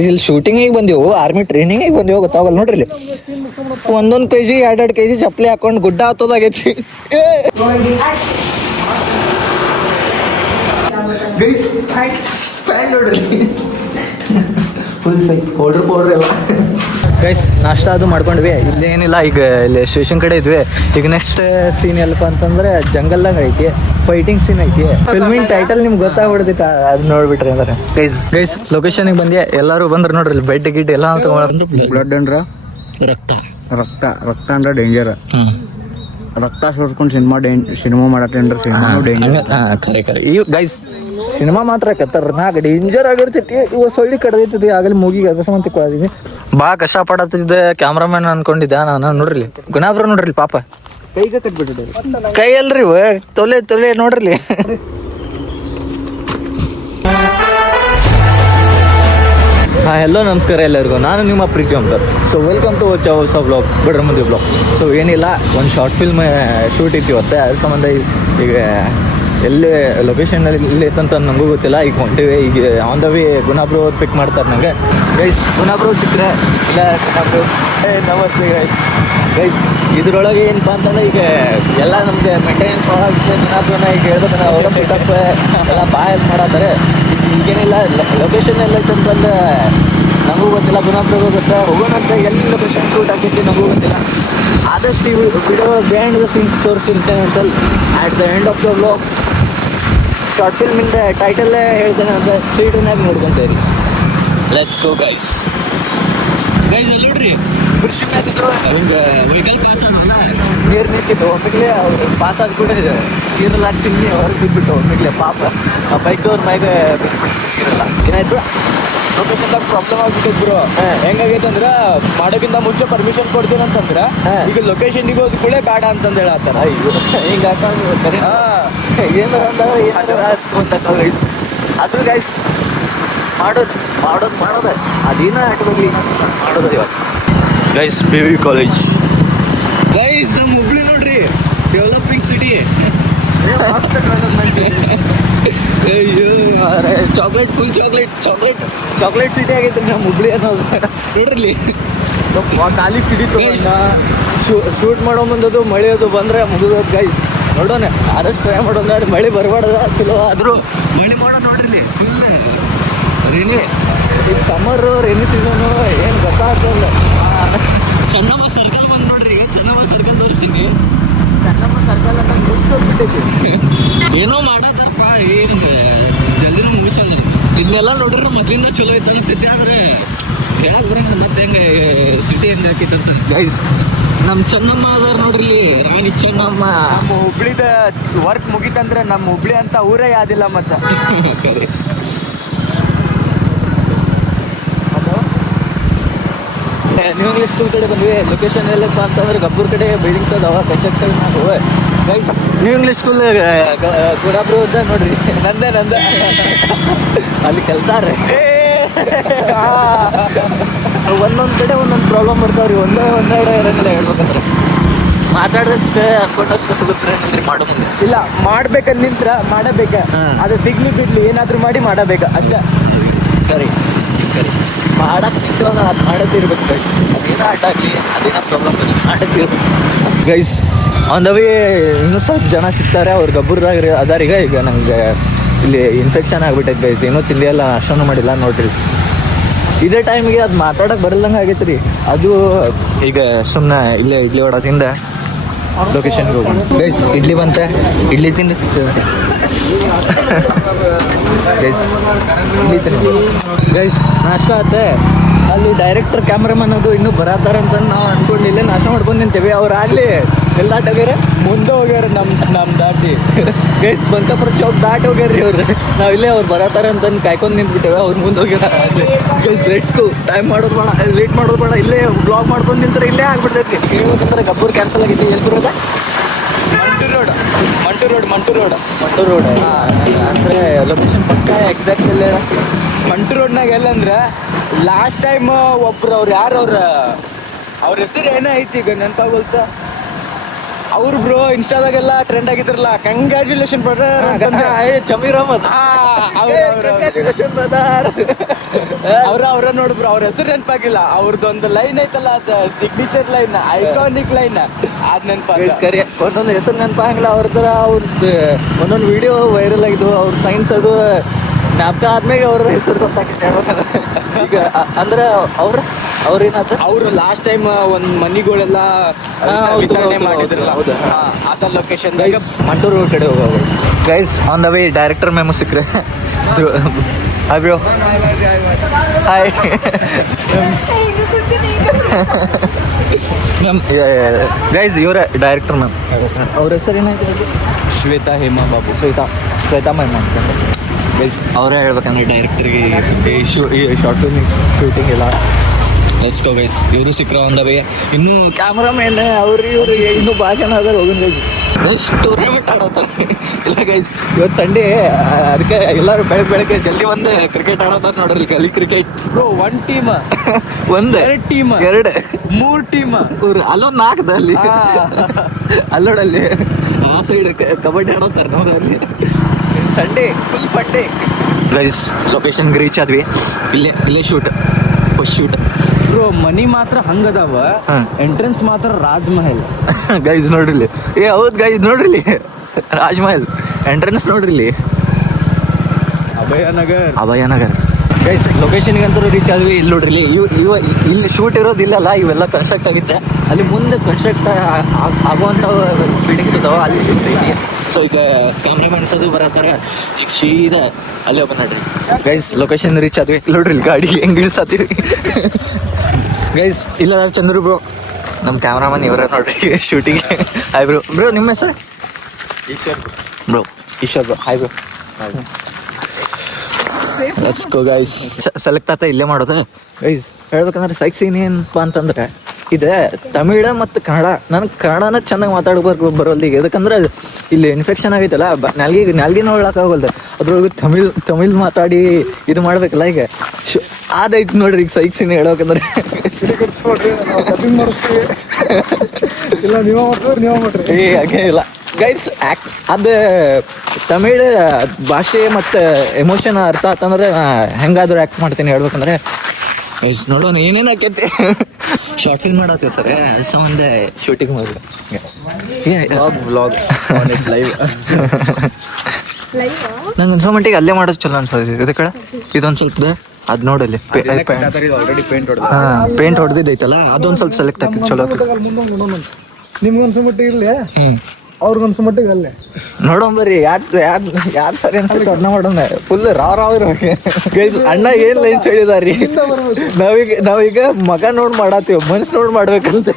ಇಲ್ಲಿ ಶೂಟಿಂಗಿಗೆ ಬಂದೆವು, ಆರ್ಮಿ ಟ್ರೈನಿಂಗಿಗೆ ಬಂದೆವು, ಗೊತ್ತಾಗಲ್ಲ ನೋಡ್ರಿ. ಇಲ್ಲಿ ಒಂದೊಂದು ಕೆಜಿ 2-2 kg ಚಪ್ಪಲಿ ಹಾಕೊಂಡು ಗುಡ್ಡ ಹತ್ತೋದಾಗೈತಿ. ಫುಲ್ ಸೈಕ್ ಪೌಡ್ರ್ ಎಲ್ಲ. ಗೈಸ್ ನಾಷ್ಟ ಅದು ಮಾಡ್ಕೊಂಡ್ವಿ. ಇಲ್ಲೇನಿಲ್ಲ, ಈಗ ಇಲ್ಲಿ ಸ್ಟೇಷನ್ ಕಡೆ ಇದ್ವಿ. ಈಗ ನೆಕ್ಸ್ಟ್ ಸೀನ್ ಎಲ್ಲಪ್ಪ ಅಂತಂದ್ರೆ ಜಂಗಲ್ದಾಗ ಐತಿ, ಫೈಟಿಂಗ್ ಸೀನ್ ಐತಿ. ಫಿಲ್ಮಿಂಗ್ ಟೈಟಲ್ ನಿಮ್ಗೆ ಗೊತ್ತಾಗ್ಬಿಡ್ತೈತೆ, ಅದು ನೋಡ್ಬಿಟ್ರಿ ಅಂದ್ರೆ. ಗೈಸ್ ಲೊಕೇಶನ್ಗೆ ಬಂದೆ, ಎಲ್ಲರೂ ಬಂದ್ರು ನೋಡ್ರಿ. ಇಲ್ಲಿ ಬೆಡ್ ಗಿಡ್ ಎಲ್ಲ ತಗೊಂಡ್ರು. ಬ್ಲಡ್ ಅಂದ್ರ ರಕ್ತ ಅಂದ್ರೆ ಡೇಂಜರ್. ರಕ್ತ ಸೋರ್ಸ್ಕೊಂಡು ಸಿನಿಮಾ ಮಾಡತ್ತೇನ್ರಿ. ಸಿನಿಮಾನು ಡೇಂಜರ್. ಖರೆ ಈ ಗೈಸ್ ಸಿನಿಮಾ ಮಾತ್ರ ಖತರ್ನಾಕ್ ಡೇಂಜರ್ ಆಗಿರ್ತೈತಿ. ಇವ ಸೊಳ್ಳಿ ಕಡ್ದೈತಿ, ಆಗಲಿ ಮೂಗಿಗೆ ಅಕಸ್ಮಾತ್ ಕೊಡದೀನಿ. ಭಾಳ ಕಷ್ಟ ಪಡತ್ತಿದ್ದೆ ಕ್ಯಾಮ್ರಾಮನ್ ಅನ್ಕೊಂಡಿದ್ದೆ ನಾನು. ನೋಡ್ರಿ ಗುಣಾಬ್ರ ನೋಡ್ರಿ ಪಾಪ ಕೈಗೆ ಕಟ್ಬಿಟ್ಟಿದ್ದಾರೆ. ಕೈ ಅಲ್ರಿ ತೊಲೆ ನೋಡ್ರಿ. ಹೆಲೋ ನಮಸ್ಕಾರ ಎಲ್ಲರಿಗೂ, ನಾನು ನಿಮ್ಮ ಪ್ರೀತಿ ಅಂತ. ಸೊ ವೆಲ್ಕಮ್ ಟು ಹೊಸ ಬ್ಲಾಗ್, ಬಿಡ್ರ ಮುಂದೆ ಬ್ಲಾಗ್. ಸೊ ಏನಿಲ್ಲ, ಒಂದು ಶಾರ್ಟ್ ಫಿಲ್ಮ್ ಶೂಟ್ ಇತ್ತು ಇವತ್ತೆ. ಅದ್ರ ಸಂಬಂಧ ಈಗ ಎಲ್ಲಿ ಲೊಕೇಶನಲ್ಲಿ ಇಲ್ಲಿ ಇತ್ತಂತ ನನಗೂ ಗೊತ್ತಿಲ್ಲ. ಈಗ ಹೊಂಟಿವಿ. ಈಗ ಆನ್ ದ ವೇ ಗುಣಾಬ್ರು ಪಿಕ್ ಮಾಡ್ತಾರೆ ನನಗೆ. ಗೈಸ್ ಗುಣಾಬ್ರು ಸಿಕ್ಕರೆ ಇಲ್ಲ, ಗುಣಾಬ್ರು ನಮಸ್ತೆ ಗೈಸ್. ಇದ್ರೊಳಗೆ ಏನಪ್ಪ ಅಂತಂದ್ರೆ ಈಗ ಎಲ್ಲ ನಮಗೆ ಮೇಂಟೆನೆನ್ಸ್ ಮಾಡೋದಕ್ಕೆ ಗುಣಾಬ್ರನ್ನ ಈಗ ಹೇಳ್ಬೇಕಂದ್ರೆ ಅವರ ಪಿಕಪ್ ಎಲ್ಲ ಭಾಳ ಹೆಲ್ಪ್ ಮಾಡತ್ತಾರೆ. ಈಗೇನಿಲ್ಲ, ಲೊಕೇಶನ್ ಎಲ್ಲ ಐತಂತಂದ್ರೆ ನಮಗೂ ಗೊತ್ತಿಲ್ಲ, ಗುಣಾಬ್ರಿಗೂ ಗೊತ್ತಾ. ಹೋಗೋಣಂತ ಎಲ್ಲಿ ಲೊಕೇಶನ್ ಶೂಟ್ ಹಾಕಿರ್ತೀವಿ ನಮಗೂ ಗೊತ್ತಿಲ್ಲ. ಆದಷ್ಟು ಈ ವಿಡಿಯೋ ಬಿಹೈಂಡ್ ದ ಸೀನ್ಸ್ ತೋರಿಸಿರ್ತೇನೆ ಅಂತ. At the end of the vlog short ಫಿಲ್ಮಿಂದ ಟೈಟಲ್ಲೇ ಹೇಳ್ತೇನೆ ಅಂತ. ಸ್ಪೀಡ್ನಾಗ ನೋಡ್ಕೊಂತೀರಿ. Let's go guys. ಅಲ್ಲಿ ನೋಡ್ರಿ, ಕೃಷಿ ಮ್ಯಾಗಿದ್ರು ಹಿಂಗೆ ವೆಹಿಕಲ್ ಪಾಸ್ ಆದ್ರಲ್ಲ, ನೀರು ನಿಂತಿತ್ತು. ಒಮ್ಮಿಗ್ಲೆ ಅವ್ರು ಪಾಸ್ ಆದ ಕೂಡ ನೀರೆಲ್ಲ ಚಿನ್ನಿ ಹೊರಗೆ ಬಿದ್ಬಿಟ್ಟು ಒಮ್ಮಿಗ್ಲೆ ಪಾಪ ಆ ಬೈಕ್ದವ್ರ ಮ್ಯಾಗೆ ಬಿಟ್ಬಿಟ್ಟಿರಲ್ಲ. ಏನಾಯ್ತು, ಲೊಕೇಶನ್ದಾಗ ಪ್ರಾಬ್ಲಮ್ ಆಗ್ಬಿಟ್ಟಿದ್ ಬ್ರೋ. ಹೆಂಗಾಗೈತೆ ಅಂದ್ರೆ ಮಾಡೋಕ್ಕಿಂತ ಮುಂಚೆ ಪರ್ಮಿಷನ್ ಕೊಡ್ತೀನಿ ಅಂತಂದ್ರೆ ಈಗ ಲೊಕೇಶನ್ಗೆ ಹೋದ್ ಕೂಡ ಬೇಡ ಅಂತಂದು ಹೇಳತ್ತಾರ. ಹಿಂಗೆ ಹಾಕೊಂಡು ಏನಾರ ಅಂದ್ರೆ ಅದು ಗೈಸ್ ಮಾಡೋದು ಅದೇನ ಆಟೋಗಿ ಮಾಡೋದು ಇವಾಗ. ಗೈಸ್ BV ಕಾಲೇಜ್ ಗೈಸ್, ನಮ್ಮ ಹುಬ್ಳಿ ನೋಡ್ರಿ, ಡೆವಲಪಿಂಗ್ ಸಿಟಿ. ಅಯ್ಯೋ ಚಾಕ್ಲೇಟ್ ಸಿಟಿ ಆಗೈತೆ ನಮ್ಮ ಹುಬ್ಳಿ ಅನ್ನೋದು. ನೋಡ್ರಿ ಖಾಲಿ ಸಿಟಿ ಶೂಟ್ ಮಾಡೋ ಮುಂದದು ಮಳೆ ಅದು ಬಂದರೆ ಮುಗಿದೋದು ಗೈಸ್. ನೋಡೋಣ, ಆದಷ್ಟು ಟ್ರೈ ಮಾಡೋಣ. ಮಳೆ ಬರಬಾರ್ದ ಚಲೋ ಆದರೂ ಮಳೆ ಮಾಡೋ ನೋಡ್ರಿ. ಫುಲ್ ರೇನಿ, ಇದು ಸಮ್ಮರು ರೇನಿ ಸೀಸನು ಏನು ಗೊತ್ತಾಗ್ತಲ್ಲ. ಚೆನ್ನಮ್ಮ ಸರ್ಕಲ್ ಬಂದು ನೋಡ್ರಿ. ಈಗ ಚೆನ್ನಮ್ಮ ಸರ್ಕಲ್ ತೋರಿಸ್ತೀನಿ. ಚೆನ್ನಮ್ಮ ಸರ್ಕಲ್ ಅಂತ ಮುಗಿಸ್ಬಿಟ್ಟೈತಿ. ಏನೋ ಮಾಡತ್ತಾರಪ್ಪ, ಏನು ಜಲ್ದಿನೂ ಮುಗಿಸಲ್ಲ. ಇದನ್ನೆಲ್ಲ ನೋಡ್ರಿ ಮೊದಲಿಂದ ಚಲೋ ಇತ್ತು ಅನಿಸ್ತೈತಿ. ಆದರೆ ಹೇಳಕ್ ಬರಂಗ ಮತ್ತೆ ಹೆಂಗೆ ಸಿಟಿ ಹೆಂಗೆ ಹಾಕಿತ್ತಂತ. ಗೈಸ್ ನಮ್ಮ ಚೆನ್ನಮ್ಮ ಅದಾರ ನೋಡ್ರಿ, ರಾಣಿ ಚೆನ್ನಮ್ಮ. ನಮ್ಮ ಹುಬ್ಳಿದ ವರ್ಕ್ ಮುಗಿತಂದ್ರೆ ನಮ್ಮ ಹುಬ್ಳಿ ಅಂತ ಊರೇ ಯಾವ್ದಿಲ್ಲ. ಮತ್ತೆ ನ್ಯೂ ಇಂಗ್ಲೀಷ್ ಸ್ಕೂಲ್ ಕಡೆ ಬಂದ್ವಿ. ಲೊಕೇಶನ್ ಎಲ್ಲಪ್ಪ ಅಂತಂದ್ರೆ ಗಬ್ಬೂರ್ ಕಡೆ ಬಿಲ್ಡಿಂಗ್ಸ್ ಅದಾವ, ಕನ್ಸ್ಟ್ರಕ್ಷನ್ ನಾವು. ಗೈಸ್ ನ್ಯೂ ಇಂಗ್ಲೀಷ್ ಸ್ಕೂಲ್ ಗುಣಾಬ್ರು ಇದ್ದ ನೋಡ್ರಿ. ನಂದೇ ಅಲ್ಲಿ ಕಲ್ತಾರೆ. ಒಂದೊಂದು ಕಡೆ ಒಂದೊಂದು ಪ್ರಾಬ್ಲಮ್ ಬರ್ತಾವ್ರಿ. ಒಂದೆರಡು ಇರಂಗಿಲ್ಲ ಹೇಳ್ಬೇಕಂದ್ರೆ. ಮಾತಾಡೋದಷ್ಟೇ ಅನ್ಕೊಂಡಷ್ಟು ಸಿಗುತ್ತೆ ಮಾಡೋ ಮುಂದೆ. ಇಲ್ಲ, ಮಾಡ್ಬೇಕಂತ ನಿಂತ್ರ ಮಾಡಬೇಕ. ಅದು ಸಿಗ್ಲಿ ಬಿಡ್ಲಿ ಏನಾದರೂ ಮಾಡಿ ಮಾಡಬೇಕ ಅಷ್ಟೇ. ಸರಿ ಮಾಡಕ್ಕೆ ನಿಂತು ಅದು ಮಾಡತ್ತಿರ್ಬೇಕು ಗೈಸ್. ಅದೇನೋ ಆಟ ಆಗಲಿ, ಅದೇನೋ ಪ್ರಾಬ್ಲಮ್ ಮಾಡತ್ತಿರ್ಬೇಕು ಗೈಸ್. ಆನ್ ದ ವೇ ಇನ್ನೂ ಸ್ವಲ್ಪ ಜನ ಸಿಗ್ತಾರೆ. ಅವ್ರು ಗಬ್ಬರ್ದಾಗ ಅದಾರೀಗ. ಈಗ ನಂಗೆ ಇಲ್ಲಿ ಇನ್ಫೆಕ್ಷನ್ ಆಗ್ಬಿಟ್ಟೈತೆ ಗೈಸ್. ಏನೋ ತಿಂದಿಯಲ್ಲ, ಅಷ್ಟೊಂದು ಮಾಡಿಲ್ಲ ನೋಡ್ರಿ. ಇದೇ ಟೈಮಿಗೆ ಅದು ಮಾತಾಡೋಕೆ ಬರಲ್ಲಂಗೆ ಆಗೈತೆ ರೀ. ಅದು ಈಗ ಸುಮ್ಮನೆ ಇಲ್ಲೇ ಇಡ್ಲಿ ವಡ ತಿಂದ ಲೊಕೇಶನ್ಗೆ ಹೋಗಿ ಗೈಸ್. ಇಡ್ಲಿ ಬಂತೆ, ಇಡ್ಲಿ ತಿಂದು ಸಿಗ್ತೇವೆ ಗೈಸ್. ಇಡ್ಲಿ ತಿಂದು ಗೈಸ್ ನಾಷ್ಟ ಆತೆ. ಅಲ್ಲಿ ಡೈರೆಕ್ಟರ್ ಕ್ಯಾಮ್ರಾಮನ್ ಅದು ಇನ್ನೂ ಬರತ್ತಾರಂತ ನಾವು ಅಂದ್ಕೊಂಡಿಲ್ಲ. ನಾಷ್ಟ ಮಾಡ್ಕೊಂಡು ನಿಂತೇವೆ. ಅವ್ರು ಆಗಲಿ ಎಲ್ಲ ದಾಟೋಗ್ಯಾರ, ಮುಂದೆ ಹೋಗ್ಯಾರ ನಮ್ಮ ದಾಟಿ. ಗೈಸ್ ಬಂಕಾಪುರ ಚೌಕ್ ದಾಟಿ ಹೋಗ್ಯಾರ ಅವ್ರು. ನಾವಿಲ್ಲೇ ಅವ್ರು ಬರತ್ತಾರೆ ಅಂತಂದು ಕಾಯ್ಕೊಂಡು ನಿಂತ್ಬಿಟ್ಟೇವೆ. ಅವ್ರು ಮುಂದೆ ಹೋಗ್ಯಾರ. ಗೈಸ್ ಲೆಟ್ಸ್ಗೂ ಟೈಮ್ ಮಾಡೋದು ಬೇಡ, ವೇಟ್ ಮಾಡೋದು ಬೇಡ. ಇಲ್ಲೇ ಬ್ಲಾಗ್ ಮಾಡ್ಕೊಂಡು ನಿಂತಾರೆ, ಇಲ್ಲೇ ಆಗ್ಬಿಡ್ತೈತಿ. ಹೇಳ್ಬೇಕಂದ್ರೆ ಗಬ್ಬೂರ್ ಕ್ಯಾನ್ಸಲ್ ಆಗೈತಿ. ಎಲ್ಲಿ ಬರೋದ? ಮಂಟು ರೋಡ್ ಅಂದರೆ ಲೊಕೇಶನ್ ಪಕ್ಕ ಎಕ್ಸಾಕ್ಟ್ ಇಲ್ಲ. ಮಂಟು ರೋಡ್ನಾಗ ಎಲ್ಲಂದ್ರೆ ಲಾಸ್ಟ್ ಟೈಮ್ ಒಬ್ರು ಅವ್ರು ಯಾರು ಅವ್ರ ಹೆಸರು ಏನೋ ಐತಿ ಈಗ ನೆನಪಾಗೋಲ್ತ. ಅವ್ರು ಬ್ರೋ ಇನ್ಸ್ಟಾದಾಗೆಲ್ಲ ಟ್ರೆಂಡ್ ಆಗಿದ್ರಲ್ಲ ಕಂಗ್ರ್ಯಾಚುಲೇಷನ್ ಜಮೀರ್ ಅಹಮದ್ ಅವ್ರ ನೋಡಿ ಬ್ರೋ ಅವ್ರ ಹೆಸರು ನೆನಪಾಗಿಲ್ಲ ಅವ್ರದ್ದೊಂದು ಲೈನ್ ಐತಲ್ಲ ಅದು ಸಿಗ್ನೇಚರ್ ಲೈನ್ ಐಕಾನಿಕ್ ಲೈನ್ ಅದ್ ನೆನಪಾಗ ಒಂದೊಂದು ಹೆಸರು ನೆನಪಾಗಿಲ್ಲ ಅವ್ರದ್ದು ಒಂದೊಂದು ವಿಡಿಯೋ ವೈರಲ್ ಆಗಿದ್ವು ಅವ್ರ ಸೈನ್ಸ್ ಅದು ಜ್ಞಾಪಕ ಆದ್ಮೇಲೆ ಅವ್ರ ಹೆಸರು ಗೊತ್ತಾಗಿತ್ತು ಹೇಳ್ಬೇಕಂದ್ರೆ ಈಗ ಅಂದ್ರೆ ಅವ್ರೇನಾಯ್ತು ಅವ್ರು ಲಾಸ್ಟ್ ಟೈಮ್ ಒಂದ್ ಮನಿಗಳೆಲ್ಲ ವಿತರಣೆ ಮಾಡಿದ್ರಲ್ಲ ಅದ ಲೊಕೇಶನ್ ಮಂಟೂರು ಕಡೆ ಹೋಗೋದು guys on the way director memo ಸಿಕ್ಕರೆ ಹಾಯ್ ಬ್ರೋ ಹಾಯ್ ಗೈಸ್ ಇವರೇ ಡೈರೆಕ್ಟರ್ ಮ್ಯಾಮ್ ಅವ್ರ ಹೆಸರು ಏನಾಯ್ತು ಶ್ವೇತಾ ಹೇಮಾ ಬಾಬು ಶ್ವೇತಾ ಮ್ಯಾಮ್ ಅಂತ ಗೈಸ್ ಅವರೇ ಹೇಳ್ಬೇಕಂದ್ರೆ ಡೈರೆಕ್ಟರ್ಗೆ ಈ ಶಾರ್ಟ್ ಫಿಲ್ಮ್ ಶೂಟಿಂಗ್ ಎಲ್ಲ ಎಸ್ಕೋ ಗೈಸ್ ಇವರು ಸಿಕ್ಕರ ಒಂದ ಬೈ ಇನ್ನೂ ಕ್ಯಾಮ್ರಾಮನ್ ಅವ್ರು ಇವ್ರು ಇನ್ನೂ ಭಾಳ ಜನ ಅದಾರ ಹೋಗಿನ ಗೈಸ್ ಟೂರ್ನಮೆಂಟ್ ಆಡೋತಾರೆ ಇಲ್ಲ ಗೈಸ್ ಇವತ್ತು ಸಂಡೇ ಅದಕ್ಕೆ ಎಲ್ಲರೂ ಬೆಳಗ್ಗೆ ಜಲ್ದಿ ಬಂದು ಕ್ರಿಕೆಟ್ ಆಡೋತಾರೆ ನೋಡ್ರಿ ಗಲಿ ಕ್ರಿಕೆಟ್ ಒನ್ ಟೀಮ್ ಒಂದು ಎರಡು ಮೂರ್ ಟೀಮ್ ಅಲ್ಲೊಂದು ನಾಲ್ಕದ ಅಲ್ಲಿ ಅಲ್ಲೋಡಲ್ಲಿ ಆ ಸೈಡ್ ಕಬಡ್ಡಿ ಆಡೋತಾರೆ ನೋಡ್ರಿ ಸಂಡೇ ಫುಲ್ ಫಂಡೇ ಗೈಸ್ ಲೊಕೇಶನ್ಗೆ ರೀಚ್ ಆದ್ವಿ ಇಲ್ಲೇ shoot first shoot bro money ಮಾತ್ರ ಹಂಗದಾವ ಎಂಟ್ರೆನ್ಸ್ ಮಾತ್ರ ರಾಜ್ ಮಹಲ್ ಗೈಸ್ ನೋಡ್ರಿಲಿ ಹೌದು ಗೈಸ್ ನೋಡ್ರಿಲಿ ರಾಜ್ ಮಹಲ್ ಎಂಟ್ರೆನ್ಸ್ ನೋಡ್ರಿಲಿ ಅಭಯನಗರ್ ಗೈಸ್ ಲೊಕೇಶನ್ಗೆ ಅಂತೂ ರೀಚ್ ಆದ್ವಿ ಇಲ್ಲಿ ನೋಡ್ರಿಲಿ ಇಲ್ಲಿ ಶೂಟ್ ಇರೋದಿಲ್ಲಲ್ಲ ಇವೆಲ್ಲ ಕನ್ಸ್ಟ್ರಕ್ಟ್ ಆಗಿತ್ತೆ ಅಲ್ಲಿ ಮುಂದೆ ಕನ್ಸ್ಟ್ರಕ್ಟ್ ಆಗುವಂಥ ಬಿಲ್ಡಿಂಗ್ಸ್ ಇದಾವೆ ಅಲ್ಲಿ ಶೂಟ್ ಐತಿ ಸೊ ಈಗ ಕ್ಯಾಮ್ರಾಮನ್ಸ್ ಅದು ಬರತ್ತಾರೆ ಈಗ ಸೀದಾ ಅಲ್ಲಿ ಹೋಗೋಣ ನೋಡ್ರಿ ಗೈಸ್ ಲೊಕೇಶನ್ ರೀಚ್ ಆದ್ವಿ ನೋಡ್ರಿ ಗಾಡಿ ಹೆಂಗ್ ಇಳಿಸತ್ತೀವಿ ಗೈಸ್ ಇಲ್ಲ ಚಂದ್ರು ಬ್ರೋ ನಮ್ಮ ಕ್ಯಾಮ್ರಾಮನ್ ಇವರೇ ನೋಡ್ರಿ ಶೂಟಿಂಗ್ ಹಾಯ್ ಬ್ರೋ ನಿಮ್ಮ ಹೆಸರು Ishwar bro hi bro let's go guys select ಆತ ಇಲ್ಲೇ ಮಾಡೋದು ಗೈಸ್ ಹೇಳ್ಬೇಕಂದ್ರೆ ಸೈಕ್ ಸೀನ್ ಏನಪ್ಪ ಅಂತಂದ್ರೆ ಇದೆ ತಮಿಳ ಮತ್ತು ಕನ್ನಡ ನನಗೆ ಕನ್ನಡನ ಚೆನ್ನಾಗಿ ಮಾತಾಡ್ಬೇಕು ಬರೋಲ್ಲ ಈಗ ಯಾಕಂದ್ರೆ ಇಲ್ಲಿ ಇನ್ಫೆಕ್ಷನ್ ಆಗೈತಲ್ಲ ನಾಲ್ಗೆ ನೋಡ್ಲಾಕಾಗಲ್ದು ಅದ್ರೊಳಗೆ ತಮಿಳ್ ಮಾತಾಡಿ ಇದು ಮಾಡ್ಬೇಕಲ್ಲ ಈಗ ಅದೈತಿ ನೋಡ್ರಿ ಈಗ ಸೈಕ್ ಸೀನ್ ಹೇಳ್ಬೇಕಂದ್ರೆ ಹಾಗೆ ಇಲ್ಲ ಗೈಸ್ ಅದು ತಮಿಳ್ ಭಾಷೆ ಮತ್ತು ಎಮೋಷನ್ ಅರ್ಥ ಆತಂದ್ರೆ ಹೆಂಗಾದ್ರೂ ಆ್ಯಕ್ಟ್ ಮಾಡ್ತೀನಿ ಹೇಳ್ಬೇಕಂದ್ರೆ ಗೈಸ್ ನೋಡೋಣ ಏನೇನು ಆಕೈತಿ ಶಾರ್ಟ್ ಫಿಲ್ಮ್ ಮಾಡತ್ತೀವಿ ಸರ್ ಸಂಬಂಧ ಶೂಟಿಂಗ್ ಮಾಡಿ ವ್ಲಾಗ್ ಲೈವ್ ನಂಗೆ ಅನ್ಸೋ ಮಟ್ಟಿಗೆ ಅಲ್ಲೇ ಮಾಡೋದು ಚಲೋ ಅನ್ಸೋದು ಇದು ಕಡೆ ಇದೊಂದು ಸ್ವಲ್ಪ ಅದು ನೋಡಲ್ಲಿ ಪೇಂಟ್ ಹೊಡೆದಿದ್ದೈತಲ್ಲ ಅದೊಂದು ಸ್ವಲ್ಪ ಸೆಲೆಕ್ಟ್ ಆಗಿ ಚಲೋ ನಿಮ್ಗೊಂದ್ಸ ಮಟ್ಟಿಗೆ ಇರ್ಲಿ ಅವ್ರಿಗೊಂದ್ಸ ಮಟ್ಟಿಗೆ ಅಲ್ಲೇ ನೋಡೋಂಬರಿ ಯಾರು ಸರಿ ಅನ್ಸುತ್ತೆ ಅದನ್ನ ಮಾಡೋಣ ಫುಲ್ ರಾವ್ ಗೈಸ್ ಅಣ್ಣ ಏನ್ ಲೈನ್ಸ್ ಹೇಳಿದಾರಿ ನಾವೀಗ ಮಗ ನೋಡ್ ಮಾಡತ್ತೀವಿ ಮನ್ಸು ನೋಡ್ ಮಾಡ್ಬೇಕಂತ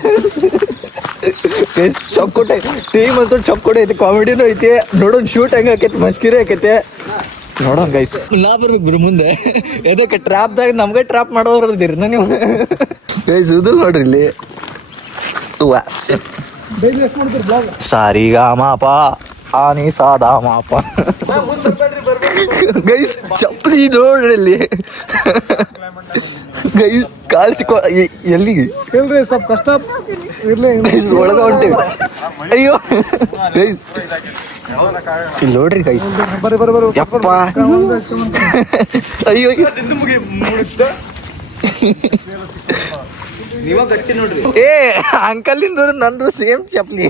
ಚೊಕ್ಕುಟ ಟೀಮ್ ಅಂತೂ ಚೊಕ್ಕುಟ ಐತಿ ಕಾಮಿಡಿನೂ ಐತಿ ನೋಡೋಣ ಶೂಟ್ ಹೆಂಗ ಆಕೈತಿ ಮಸ್ಕಿರಿ ಆಕೈತಿ ನೋಡೋಣ ಗೈಸ್ ನಾ ಬರ್ಬೇಕು ಮುಂದೆ ಎದಕ್ಕೆ ಟ್ರಾಪ್ದಾಗ ನಮ್ಗೆ ಟ್ರಾಪ್ ಮಾಡೋದಿರಿ ನೀವು ಗೈಸ್ ಇದು ನೋಡ್ರಿ ಇಲ್ಲಿ ಸಾರಿಗಾಮಪ ಆನಿ ಸಾದಾಮಪ ಗೈಸ್ ಚಪ್ಪಲಿ ನೋಡ್ರಿ ಇಲ್ಲಿ ಗೈಸ್ ಕಾಲ್ಸಿಕೊ ಎಲ್ಲಿಗೆ ಇಲ್ರಿ ಸ್ವಲ್ಪ ಕಷ್ಟ ಇರ್ಲಿ ಗೈಸ್ ಒಳಗ ಹೊಂಟೀವಿ ಅಯ್ಯೋ ಗೈಸ್ ಇಲ್ಲಿ ನೋಡ್ರಿ ಗೈಸ್ ಬರ್ರಿ ಯಪ್ಪ ಅಯ್ಯೋ ಏ ಅಂಕಲಿಂದ ನಂದು ಸೇಮ್ ಚಪ್ಲಿ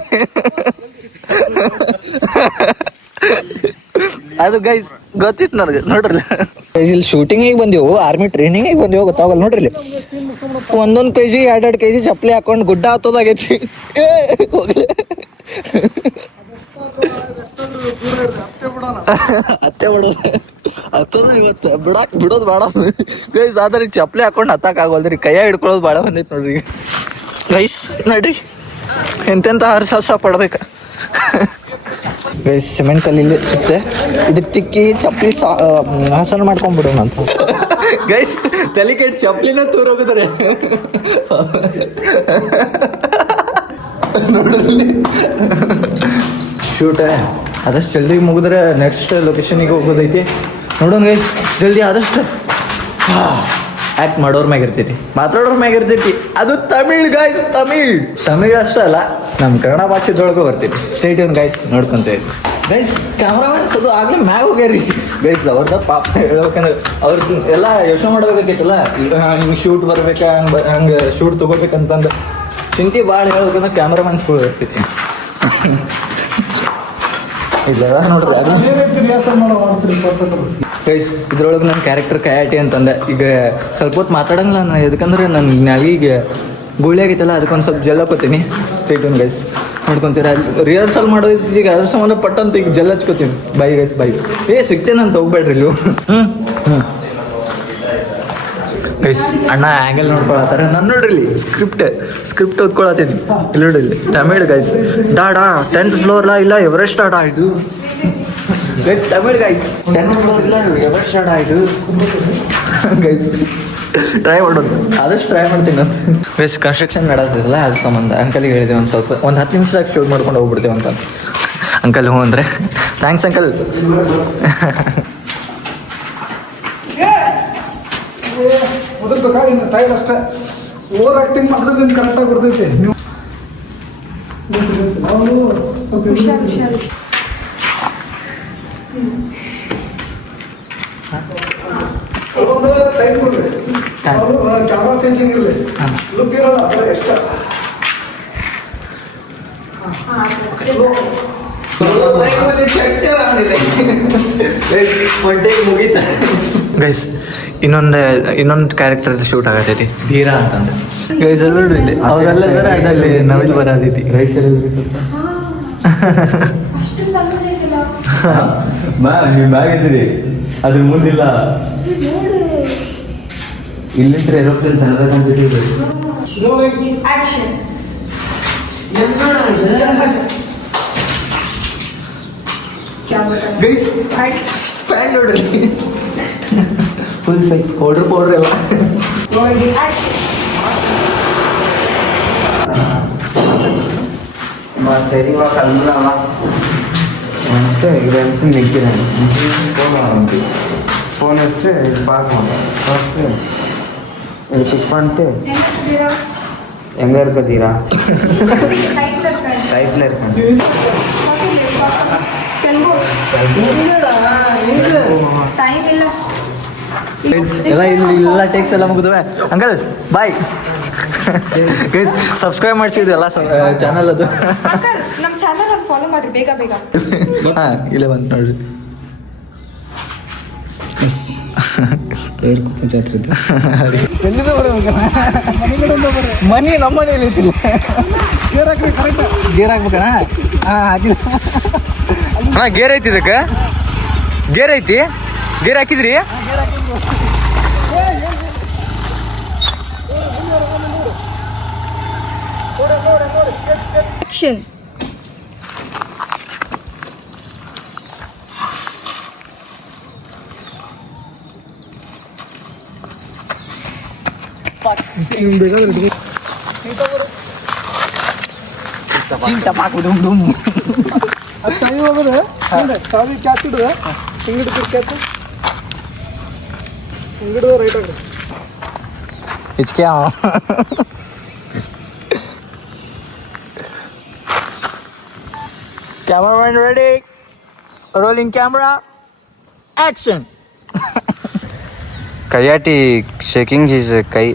ಅದು ಗೈಸ್ ಗೊತ್ತಿತ್ತು ನನಗೆ ನೋಡ್ರಲ್ಲ ಇಲ್ಲಿ ಶೂಟಿಂಗಿಗೆ ಬಂದೆವು ಆರ್ಮಿ ಟ್ರೈನಿಂಗಿಗೆ ಬಂದೆವು ಗೊತ್ತಾಗಲ್ಲ ನೋಡ್ರಿ ಇಲ್ಲಿ ಒಂದೊಂದು ಕೆಜಿ ಎರಡೆರಡು ಕೆಜಿ ಚಪ್ಪಲಿ ಹಾಕೊಂಡು ಗುಡ್ಡ ಹತ್ತೋದಾಗೈತಿ ಅತ್ತೆ ಬಿಡೋದು ಹತ್ತೋದು ಇವತ್ತು ಬಿಡೋದು ಬೇಡ ಗೈಸ್ ಆದ್ರೆ ಚಪ್ಪಲಿ ಹಾಕೊಂಡು ಹತ್ತಕ್ಕೆ ಆಗೋಲ್ರಿ ಕೈಯ ಹಿಡ್ಕೊಳ್ಳೋದು ಭಾಳ ಬಂದೈತೆ ನೋಡ್ರಿ ಗೈಸ್ ನೋಡ್ರಿ ಎಂತೆಂಥ ಹರಸಾಹಸ ಪಡ್ಬೇಕು ಗೈಸ್ ಸಿಮೆಂಟ್ ಕಲ್ಲಿ ಸಿಕ್ತೆ ಇದಕ್ಕೆ ತಿಕ್ಕಿ ಚಪ್ಪಲಿ ಹಸನ ಮಾಡ್ಕೊಂಡ್ಬಿಡೋಣ ಅಂತ ಗೈಸ್ ತಲೆ ಕೆಟ್ಟು ಚಪ್ಪಲಿನ ತೂರೋಗಿದ್ರೆ ನೋಡ್ರಿ ಶೂಟ ಆದಷ್ಟು ಜಲ್ದಿ ಮುಗಿದ್ರೆ ನೆಕ್ಸ್ಟ್ ಲೊಕೇಶನಿಗೆ ಹೋಗೋದೈತಿ ನೋಡೋಣ ಗೈಸ್ ಜಲ್ದಿ ಆದಷ್ಟು ಆ್ಯಕ್ಟ್ ಮಾಡೋರ್ ಮ್ಯಾಗ ಇರ್ತೈತಿ ಮಾತಾಡೋರ್ ಮ್ಯಾಗ ಇರ್ತೈತಿ ಅದು ತಮಿಳ್ ಗೈಸ್ ತಮಿಳ್ ಅಷ್ಟೇ ಅಲ್ಲ ನಮ್ಮ ಕನ್ನಡ ಭಾಷೆದೊಳಗೂ ಬರ್ತೀವಿ. ಸ್ಟೇಟ್ ಒಂದು ಗೈಸ್ ನೋಡ್ಕೊಂತೇವೆ ಗೈಸ್. ಕ್ಯಾಮ್ರಾಮನ್ಸ್ ಅದು ಆಗಲೇ ಮ್ಯಾಗ ಹೋಗ್ಯಾರಿ ಗೈಸ್. ಅವ್ರದ್ದು ಪಾಪ ಹೇಳ್ಬೇಕಂದ್ರೆ ಅವ್ರದ್ದು ಎಲ್ಲ ಯೋಚನೆ ಮಾಡ್ಬೇಕಾಗಿತ್ತಲ್ಲ, ಹಿಂಗೆ ಶೂಟ್ ಬರ್ಬೇಕಾ, ಹಂಗೆ ಶೂಟ್ ತೊಗೋಬೇಕಂತಂದು ಚಿಂತೆ ಭಾಳ ಹೇಳ್ಬೇಕಂದ್ರೆ ಕ್ಯಾಮ್ರಾಮನ್ಸ್ಗಳು ಇರ್ತೈತಿ. ಇದೆಲ್ಲ ನೋಡ್ರಿ ಗೈಸ್. ಇದ್ರೊಳಗೆ ನನ್ನ ಕ್ಯಾರೆಕ್ಟರ್ ಕಯಾಟಿ ಅಂತಂದೆ. ಈಗ ಸ್ವಲ್ಪ ಹೊತ್ತು ಮಾತಾಡಂಗಿಲ್ಲ ನಾನು, ಎದಕ್ಕಂದ್ರೆ ನನ್ನ ನಾವೀಗ ಗುಳಿ ಆಗೈತಲ್ಲ, ಅದಕ್ಕೊಂದು ಸ್ವಲ್ಪ ಜೆಲ್ ಹಾಕೋತೀನಿ. ಸ್ಟೇಟ್ ಒಂದು ಗೈಸ್ ನೋಡ್ಕೊತೀರ. ರಿಹರ್ಸಲ್ ಮಾಡೋದು ಈಗ ಅದ್ರ ಸಂಬಂಧ ಪಟ್ಟಂತ ಈಗ ಜೆಲ್ ಹಚ್ಕೋತೀನಿ. Bye guys bye. ಸಿಗ್ತೇನಂತ ಹೋಗ್ಬೇಡ್ರಿ ಇಲ್ಲಿ. ಗೈಸ್ ಅಣ್ಣ ಆ್ಯಂಗಲ್ ನೋಡ್ಕೊಳತ್ತಾರೆ. ನಾನು ನೋಡ್ರಿ ಇಲ್ಲಿ ಸ್ಕ್ರಿಪ್ಟ್ ಓದ್ಕೊಳತ್ತೀನಿ. ಇಲ್ಲಿ ನೋಡ್ರಿ ಇಲ್ಲಿ ತಮಿಳ್ ಗೈಸ್. ಡಾಡಾ 10th ಫ್ಲೋರ್ ಇಲ್ಲ ಎವರೆಸ್ಟ್ ಡಾಡಾ ಇದು guys. Tamil guys 10th floor ಇಲ್ಲ ಎವರೆಸ್ಟ್ ಡಾಡಾ ಇದು ಗೈಸ್. ಟ್ರೈ ಮಾಡೋದು ಆದಷ್ಟು ಟ್ರೈ ಮಾಡ್ತೀನಿ ಅಂತ ಗೈಸ್. ಕನ್ಸ್ಟ್ರಕ್ಷನ್ ನಡೆದಿಲ್ಲ, ಅದ್ರ ಸಂಬಂಧ ಅಂಕಲ್ಗೆ ಹೇಳಿದೆ ಒಂದು 10 ನಿಮಿಷದಾಗ ಶೂಟ್ ಮಾಡ್ಕೊಂಡು ಹೋಗ್ಬಿಡ್ತೇವೆ ಅಂತ. ಅಂಕಲ್ ಹ್ಞೂ ಅಂದರೆ ಥ್ಯಾಂಕ್ಸ್ ಅಂಕಲ್. ಓದಬೇಕಾಗಿ ಇನ್ನು ಟೈಲ್ ಅಷ್ಟೇ. ಓವರ್ ಆ್ಯಕ್ಟಿಂಗ್ ಮಾಡಿದ್ರೆ ನಿಮ್ಗೆ ಕರೆಕ್ಟಾಗಿ ಬರ್ತೈತಿ. ನೀವು ಅದೊಂದು ಟೈಮ್ ಕೊಡ್ರಿ. ಕ್ಯಾಮ್ರಾ ಫೇಸಿಂಗ್ ಇರಲಿ, ಲುಕ್ ಇರಲ್ಲ ಅದರ ಎಷ್ಟ. ಮುಗೀತ ಗೈಸ್. ಇನ್ನೊಂದು ಕ್ಯಾರೆಕ್ಟರ್ ಶೂಟ್ ಆಗತೈತಿ, ಧೀರಾ ಅಂತಂದು ಗೈಸ್. ಅಲ್ಲಿ ನೋಡ್ರಿ ಇಲ್ಲಿ ಅವರೆಲ್ಲ ಅದಲ್ಲಿ ನವಿಲ್ ಬರತೈತಿ. ರೈಟ್ ಸೈಡ್ ಮ್ಯಾಮ್ ನೀವು ಮ್ಯಾಗ ಇದ್ದೀರಿ, ಅದ್ರ ಮುಂದಿಲ್ಲ. ಇಲ್ಲಿಂದ ಏರೋಪ್ಲೇನ್ ಸಣ್ಣದಾಗಂತೈತಿ. ಗೈಸ್ ಪ್ಯಾನ್ ನೋಡ್ರಿ, ಫುಲ್ ಸೈಟ್ ಪೌಡ್ರ್ ಎಲ್ಲ. சரிவா கல்லா வந்துட்டு இதை எடுத்து நிற்கிறேன். ஃபோன் வச்சு பார்க்கலாம். ஃபஸ்ட்டு இது பிக் பண்ணிட்டு எங்கே இருக்க தீரா? சைட்டில் இருக்கேன். ಎಲ್ಲ ಇಲ್ಲ ಟೇಕ್ಸ್ ಎಲ್ಲ ಮುಗಿದವೆ. Uncle bye guys. ಸಬ್ಸ್ಕ್ರೈಬ್ ಮಾಡಿಸಿದ್ದು ಎಲ್ಲ ಚಾನಲ್ ಅದು. ನಮ್ಮ ಚಾನಲ್ ಫಾಲೋ ಮಾಡ್ರಿ ಬೇಗ ಬೇಗ. ಹಾಂ ಇಲ್ಲೇ ಬಂತು ನೋಡ್ರಿ. ಎಸ್ ಬೇರ್ಕುಪ್ಪ ಜಾತ್ರೆ ಎಲ್ಲಿಂದ ಮನಿ ನಮ್ಮ ಮನೇಲಿ ಐತಿಲ್ಲ. ಗೇರ್ ಹಾಕ್ರಿ ಕರೆಕ್ಟ್. ಗೇರ್ ಹಾಕ್ಬೇಕಣ್ಣ? ಹಾಂ ಹಾಕಿಲ್ಲ ಅಣ್ಣ. ಗೇರ್ ಐತಿ ಇದಕ್ಕೆ? ಗೇರ್ ಐತಿ? ಗೇರ್ ಹಾಕಿದ್ರಿ? ಆಕ್ಷನ್. ಅದು ಚಾವಿ ಹೋಗೋದು. ಚಾವಿ ಕ್ಯಾಚ್ ಹಿಡಿದ ಹಿಂಗಿಡ್ತೀರಿ. ಕ್ಯಾಚ್ ಹಿಂಗಿಡ್ದ ರೈಟ್ ಆಗ್ರಿ. ಹಿಚ್ಕೆ Cameraman ready? Rolling camera. Action. Kayati shaking his kai.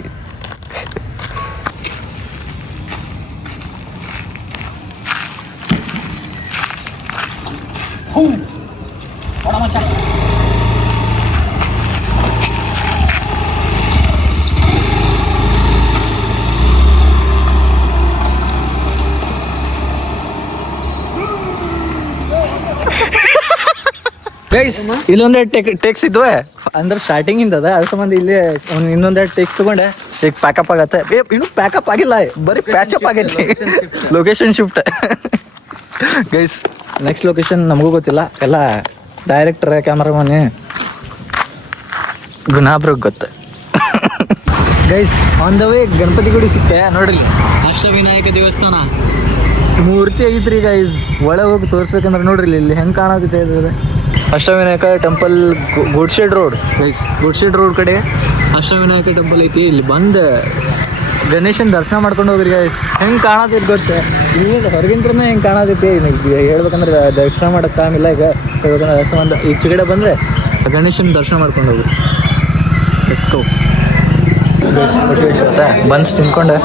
Guys ಇಲ್ಲೊಂದೆರಡು ಟೇಕ್ಸ್ ಇದ್ವೆ ಅಂದ್ರೆ ಸ್ಟಾರ್ಟಿಂಗ್ ಇಂದ ಅದ್ರ ಸಂಬಂಧ ಇಲ್ಲಿ ಇನ್ನೊಂದೆರಡು ಟೇಕ್ಸ್ ತಗೊಂಡೆ. ಈಗ ಪ್ಯಾಕಪ್ ಆಗತ್ತೆ. ಇನ್ನೂ ಪ್ಯಾಕಪ್ ಆಗಿಲ್ಲ, ಬರೀ ಪ್ಯಾಚಪ್ ಆಗೈತಿ. Location shift guys. Next location ನಮಗೂ ಗೊತ್ತಿಲ್ಲ, ಎಲ್ಲ ಡೈರೆಕ್ಟರ್ ಕ್ಯಾಮ್ರಾಮನ್ ಗುನಾಬ್ರಿಗೆ ಗೊತ್ತು. Guys on the way Ganapati ಗುಡಿ ಸಿಕ್ತೆ ನೋಡ್ರಿ. ಅಷ್ಟವಿನಾಯಕ ದೇವಸ್ಥಾನ ಮೂರ್ತಿ ಆಗಿತ್ರಿ ಗೈಸ್. ಒಳಗೆ ಹೋಗಿ ತೋರಿಸ್ಬೇಕಂದ್ರೆ ನೋಡ್ರಿ ಇಲ್ಲಿ ಹೆಂಗೆ ಕಾಣತಿದೆ ಇದು. ಅಷ್ಟವಿನಾಯಕ ಟೆಂಪಲ್ ಗುಡ್ಶೆಡ್ ರೋಡ್ ಗೈಸ್. ಗುಡ್ಶೆಡ್ ರೋಡ್ ಕಡೆ ಅಷ್ಟವಿನಾಯಕ ಟೆಂಪಲ್ ಐತಿ. ಇಲ್ಲಿ ಬಂದು ಗಣೇಶನ ದರ್ಶನ ಮಾಡ್ಕೊಂಡು ಹೋಗ್ರಿ ಹೆಂಗೆ ಕಾಣತೈತಿ ಗೊತ್ತೆ ಈಗ ಹೊರಗಿಂತ್ರನೇ ಹೆಂಗೆ ಕಾಣತೈತಿ ಹೇಳ್ಬೇಕಂದ್ರೆ ದರ್ಶನ ಮಾಡೋಕ್ಕೆ ಟೈಮ್ ಇಲ್ಲ ಈಗ ಹೇಳ್ಬೇಕಂದ್ರೆ ಒಂದು ಈಚೆಗಡೆ ಬಂದರೆ ಗಣೇಶನ ದರ್ಶನ ಮಾಡ್ಕೊಂಡು ಹೋಗ್ರಿ ಎಸ್ಕೋ ಬನ್ಸ್ ತಿನ್ಕೊಂಡು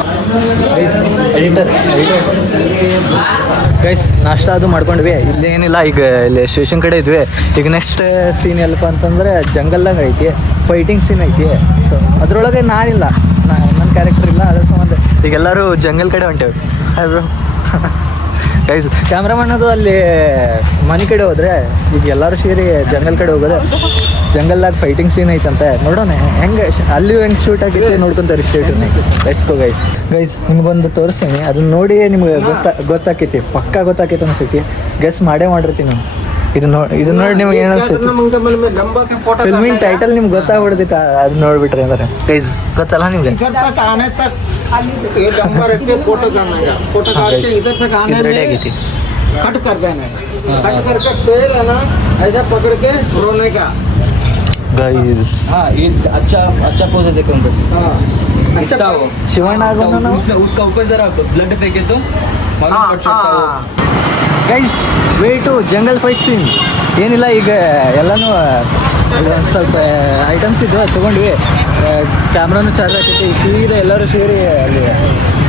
ಗೈಸ್ ನಾಷ್ಟ ಅದು ಮಾಡ್ಕೊಂಡ್ವಿ ಇಲ್ಲೇನಿಲ್ಲ ಈಗ ಇಲ್ಲಿ ಸ್ಟೇಷನ್ ಕಡೆ ಇದ್ವಿ ಈಗ ನೆಕ್ಸ್ಟ್ ಸೀನ್ ಎಲ್ಲಪ್ಪ ಅಂತಂದರೆ ಜಂಗಲ್ದಾಗ ಐತಿ ಫೈಟಿಂಗ್ ಸೀನ್ ಐತಿ ಸೊ ಅದರೊಳಗೆ ನಾನಿಲ್ಲ ನನ್ನ ಕ್ಯಾರೆಕ್ಟರ್ ಇಲ್ಲ ಅದ್ರ ಸಂಬಂಧ ಈಗ ಎಲ್ಲರೂ ಜಂಗಲ್ ಕಡೆ ಹೊಂಟೇವಿ ಬ್ರೋ ಗೈಸ್ ಕ್ಯಾಮ್ರಾಮನ್ ಅದು ಅಲ್ಲಿ ಮನೆ ಕಡೆ ಹೋದ್ರೆ ಈಗ ಎಲ್ಲರೂ ಸೇರಿ ಜಂಗಲ್ ಕಡೆ ಹೋಗೋದು ಜಂಗಲ್ದಾಗ ಫೈಟಿಂಗ್ ಸೀನ್ ಐತಂತೆ ನೋಡೋಣ ಹೆಂಗೆ ಅಲ್ಲಿ ಹೆಂಗೆ ಶೂಟ್ ಆಗಿತ್ತು ನೋಡ್ಕೊಂತಾರೆ ಸ್ಟೇಟನ್ನ ಎಸ್ಕೋ ಗೈಸ್ ನಿಮ್ಗೊಂದು ತೋರಿಸ್ತೀನಿ ಅದನ್ನ ನೋಡಿ ನಿಮ್ಗೆ ಗೊತ್ತಾಕೈತಿ ಪಕ್ಕಾ ಗೊತ್ತಾಕೈತಿ ಅನ್ಸೈತಿ ಗೆಸ್ ಮಾಡಿರ್ತೀನಿ ನೀವು ಇದು ನೋಡಿ ನಿಮ್ಗೆ ಏನು ಅನ್ಸೈತಿ ಫಿಲ್ಮಿಂಗ್ ಟೈಟಲ್ ನಿಮ್ಗೆ ಗೊತ್ತಾಗ್ಬಿಡ್ತೈತೆ ಅದು ನೋಡ್ಬಿಟ್ರಿ ಅಂದ್ರೆ ಗೈಸ್ ಗೊತ್ತಲ್ಲ ನಿಮ್ಗೆ ರೆಡಿ ಆಗೈತಿ कट कर देना कट करके पैर है ना ऐसा पकड़ के रोने का ಗೈಸ್ हाँ ये अच्छा पोज है देखो उनको हाँ दिखता हो ಶಿವಣ್ಣ ಆಗೋಣ ನಾವು उसका ऊपर जरा ब्लड फेंके तो मालूम पड़ सकता हो guys wait jungle fight scene ಏನಿಲ್ಲ ಈಗ ಎಲ್ಲನೂ ಒಂದು ಸ್ವಲ್ಪ ಐಟಮ್ಸ್ ಇದ್ವು ತೊಗೊಂಡ್ವಿ ಕ್ಯಾಮ್ರಾನು ಚಾರ್ಜ್ ಆಗ್ತೈತಿ ಈಗ ಎಲ್ಲರೂ ಸೇರಿ ಅಲ್ಲಿ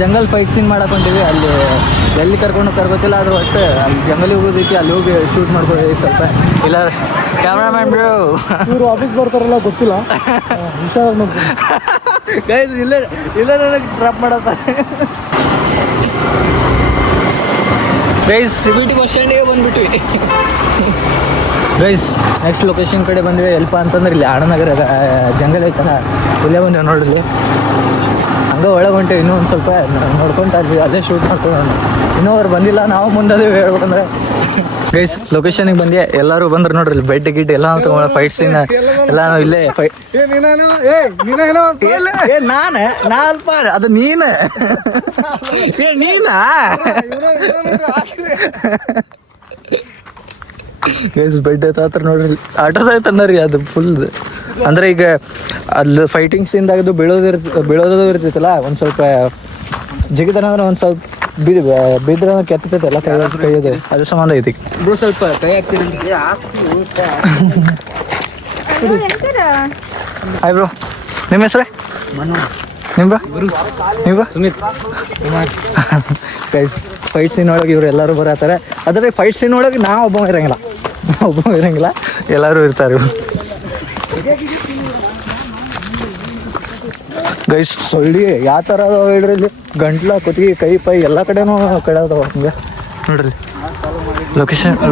ಜಂಗಲ್ ಫೈಟ್ ಸೀನ್ ಮಾಡಕೊಂತೀವಿ ಅಲ್ಲಿ ಎಲ್ಲಿ ಕರ್ಕೊಂಡು ಗೊತ್ತಿಲ್ಲ ಆದ್ರೆ ಒಟ್ಟು ಅಲ್ಲಿ ಜಂಗಲಿಗೆ ಹೋಗೋದೈತಿ ಅಲ್ಲಿ ಹೋಗಿ ಶೂಟ್ ಮಾಡ್ಕೊಳ್ಳಿ ಸ್ವಲ್ಪ ಇಲ್ಲ ಕ್ಯಾಮ್ರಾಮ್ಯಾನ್ ಬ್ರೋ ಇವರು ಆಫೀಸ್ ಬರ್ತಾರಲ್ಲ ಗೊತ್ತಿಲ್ಲ ಹುಷಾರಾಗಿ ಗೈಸ್ ಇಲ್ಲ ನನಗೆ ಡ್ರಾಪ್ ಮಾಡತ್ತಾರೆ ಗೈಸ್ ಸಿಬಿಟಿ ಬಸ್ ಸ್ಟ್ಯಾಂಡಿಗೆ ಬಂದ್ಬಿಟ್ವಿ ಗೈಸ್ ನೆಕ್ಸ್ಟ್ ಲೊಕೇಶನ್ ಕಡೆ ಬಂದ್ವಿ ಎಲ್ಪ ಅಂತಂದ್ರೆ ಇಲ್ಲಿ ಆಡನಗರ ಜಂಗಲ್ ಐತಲ್ಲ ಇಲ್ಲೇ ಬಂದೇವೆ ನೋಡ್ರಿ ಹಂಗೆ ಒಳಗೆ ಹೊಂಟೇವಿ ಇನ್ನೂ ಒಂದು ಸ್ವಲ್ಪ ನೋಡ್ಕೊತಾ ಇದ್ವಿ ಅದೇ ಶೂಟ್ ಮಾಡ್ಕೊಳ್ಳೋಣ ಇನ್ನೂ ಅವ್ರು ಬಂದಿಲ್ಲ ನಾವು ಮುಂದೆ ಹೇಳ್ಬೇಕಂದ್ರೆ ಗೈಸ್ ಲೊಕೇಶನಿಗೆ ಬಂದೆ ಎಲ್ಲರೂ ಬಂದ್ರೆ ನೋಡ್ರಿ ಬೆಡ್ ಗಿಡ್ ಎಲ್ಲ ತಗೊಂಡು ಫೈಟ್ ಸೀನ್ ಎಲ್ಲ ಇಲ್ಲೇ ಫೈಟ್ ನಾ ಅಲ್ಪ ಅದು ನೀನು ನೀನಾ ಗೈಸ್ ಬೆಡ್ ಐತಾತ್ರ ನೋಡ್ರಿ ಆಟೋದ ಐತನ್ನರಿ ಅದು ಫುಲ್ ಅಂದ್ರೆ ಈಗ ಅಲ್ಲಿ ಫೈಟಿಂಗ್ ಸೀನ್ದಾಗದು ಬೀಳೋದು ಇರ್ತೈತಲ್ಲ ಒಂದು ಸ್ವಲ್ಪ ಜಿಗಿತನ ಅಂದ್ರೆ ಒಂದು ಸ್ವಲ್ಪ ಬಿದ್ರೆ ಕೆತ್ತೈತಲ್ಲ ಕೈಯೋದು ಅದ್ರ ಸಂಬಂಧ ಐತಿ ಬ್ರೋ ಸ್ವಲ್ಪ ಕೈ ಹಾಕ್ತೀರಿ ಹಾಯ್ ಬ್ರೋ ನಿಮ್ಮ ಹೆಸ್ರೇ ನಿಮ್ಮ ಸುಮಿತ್ ಗೈಸ್ ಫೈಟ್ ಸೀನ್ ಒಳಗೆ ಇವ್ರು ಎಲ್ಲರೂ ಬರತ್ತಾರೆ ಆದರೆ ಫೈಟ್ ಸೀನ್ ಒಳಗೆ ನಾವು ಒಬ್ಬ ಇರಂಗಿಲ್ಲ ಎಲ್ಲರೂ ಇರ್ತಾರೆ ಗೈಸ್ ಸೊಳ್ಳಿ ಯಾವ ಥರ ಅದಾವ ಹೇಳ್ರಿ ಇಲ್ಲಿ ಗಂಟ್ಲ ಕುತ್ತಿಗೆ ಕೈ ಪೈ ಎಲ್ಲ ಕಡೆನೂ ಕಡೆ ಅದಾವ ಹಂಗೆ ನೋಡ್ರಿ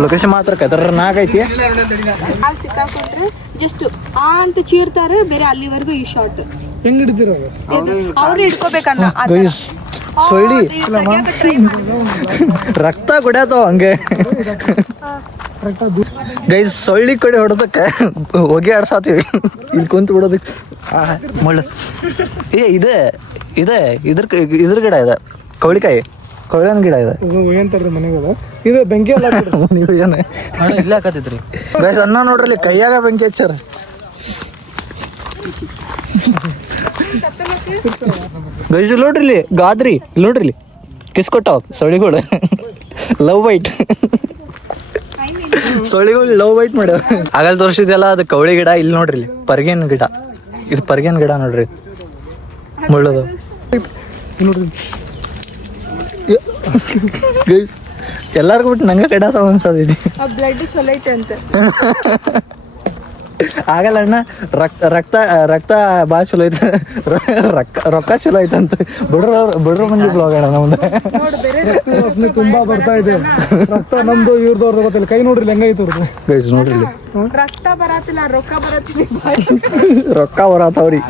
ಲೊಕೇಶನ್ ಮಾತ್ರ ಖತರ್ನಾಕ್ ಐತಿ ಅಲ್ಲಿ ಸಿಕ್ಕಾಕೊಂಡ್ರೆ ಜಸ್ಟ್ ಆ ಅಂತ ಚೀರ್ತಾರೆ ಬೇರೆ ಅಲ್ಲಿವರೆಗೂ ಈ ಶಾರ್ಟ್ ಹೆಂಗ್ ಹಿಡಿದಿರ ಅವ್ರು ಹಿಡ್ಕೋಬೇಕನ್ನ ಗೈಸ್ ಸೊಳ್ಳಿ ರಕ್ತ ಕುಡಿಯತಾವ ಹಂಗೆ ಗೈಸ್ ಸೊಳ್ಳಿ ಕಡೆ ಹೊಡೆದಕ್ಕೆ ಹೊಗೆ ಆಡ್ಸಾತೀವಿ ಇಲ್ಲಿ ಕುಂತು ಬಿಡೋದಕ್ಕೆ ಮಳ್ಳು ಇದ್ರ ಗಿಡ ಇದೆ ಕವಳಿಕಾಯಿ ಕವಳಿನ ಗಿಡ ಇದೆ ಏನಂತಾರ್ರಿ ಮನೆಗೆ ಇದು ಬೆಂಕಿ ಅಲ್ಲ ನೀವು ಏನು ಇಲ್ಲೇ ಹಾಕತ್ತಿದ್ರಿ ಗೈಸ್ ಅನ್ನ ನೋಡ್ರಿ ಕೈಯಾಗ ಬೆಂಕಿ ಹಚ್ಚಾರ ಗೈಸ್ ನೋಡ್ರಿ ಇಲ್ಲಿ ಗಾದ್ರಿ ಇಲ್ಲಿ ನೋಡ್ರಿ ಇಲ್ಲಿ ಕಿಸ್ ಕೊಟ್ಟಾವ ಸೊಳ್ಳಿಗಳು ಲವ್ ವೈಟ್ ಸೊಳ್ಳಿಗಳು ಲವ್ ವೈಟ್ ಮಾಡ್ಯಾವ ಆಗಲ್ ತೋರಿಸಿದೆಲ್ಲ ಅದು ಕವಳಿ ಗಿಡ ಇಲ್ಲಿ ನೋಡ್ರಿ ಇಲ್ಲಿ ಪರ್ಗೇನ್ ಗಿಡ ಇದು ಪರ್ಗೇನ್ ಗಿಡ ನೋಡ್ರಿ ಮುಳ್ಳದು ನೋಡ್ರಿ ಎಲ್ಲಾರ್ಗು ಬಿಟ್ಟು ನಂಗೆ ಕಡಾತಾವ ಅನ್ಸೋದಿದೆ ಬ್ಲಡ್ ಚಲೋ ಐತೆ ಅಂತ ಆಗಲ್ಲ ಅಣ್ಣ ರಕ್ತ ಭಾಳ ಚಲೋ ಐತೆ ರೊಕ್ಕ ಚಲೋ ಐತಂತ ಬಿಡ್ರ ಮಂದಿ ಬ್ಲಾಗ್ ಅಣ್ಣ ನಮ್ದು ವಾಸನೆ ತುಂಬಾ ಬರ್ತಾ ಇದೆ ರಕ್ತ ನಮ್ದು ಇವ್ರದವ್ರದ್ದು ಗೊತ್ತಿಲ್ಲ ಕೈ ನೋಡ್ರಿ ಹೆಂಗೈತೆ ಗೈಸ್ ನೋಡ್ರಿ ಇಲ್ಲಿ ರಕ್ತ ಬರತ್ತಿಲ್ಲ ರೊಕ್ಕ ಬರತ್ತವ್ರಿ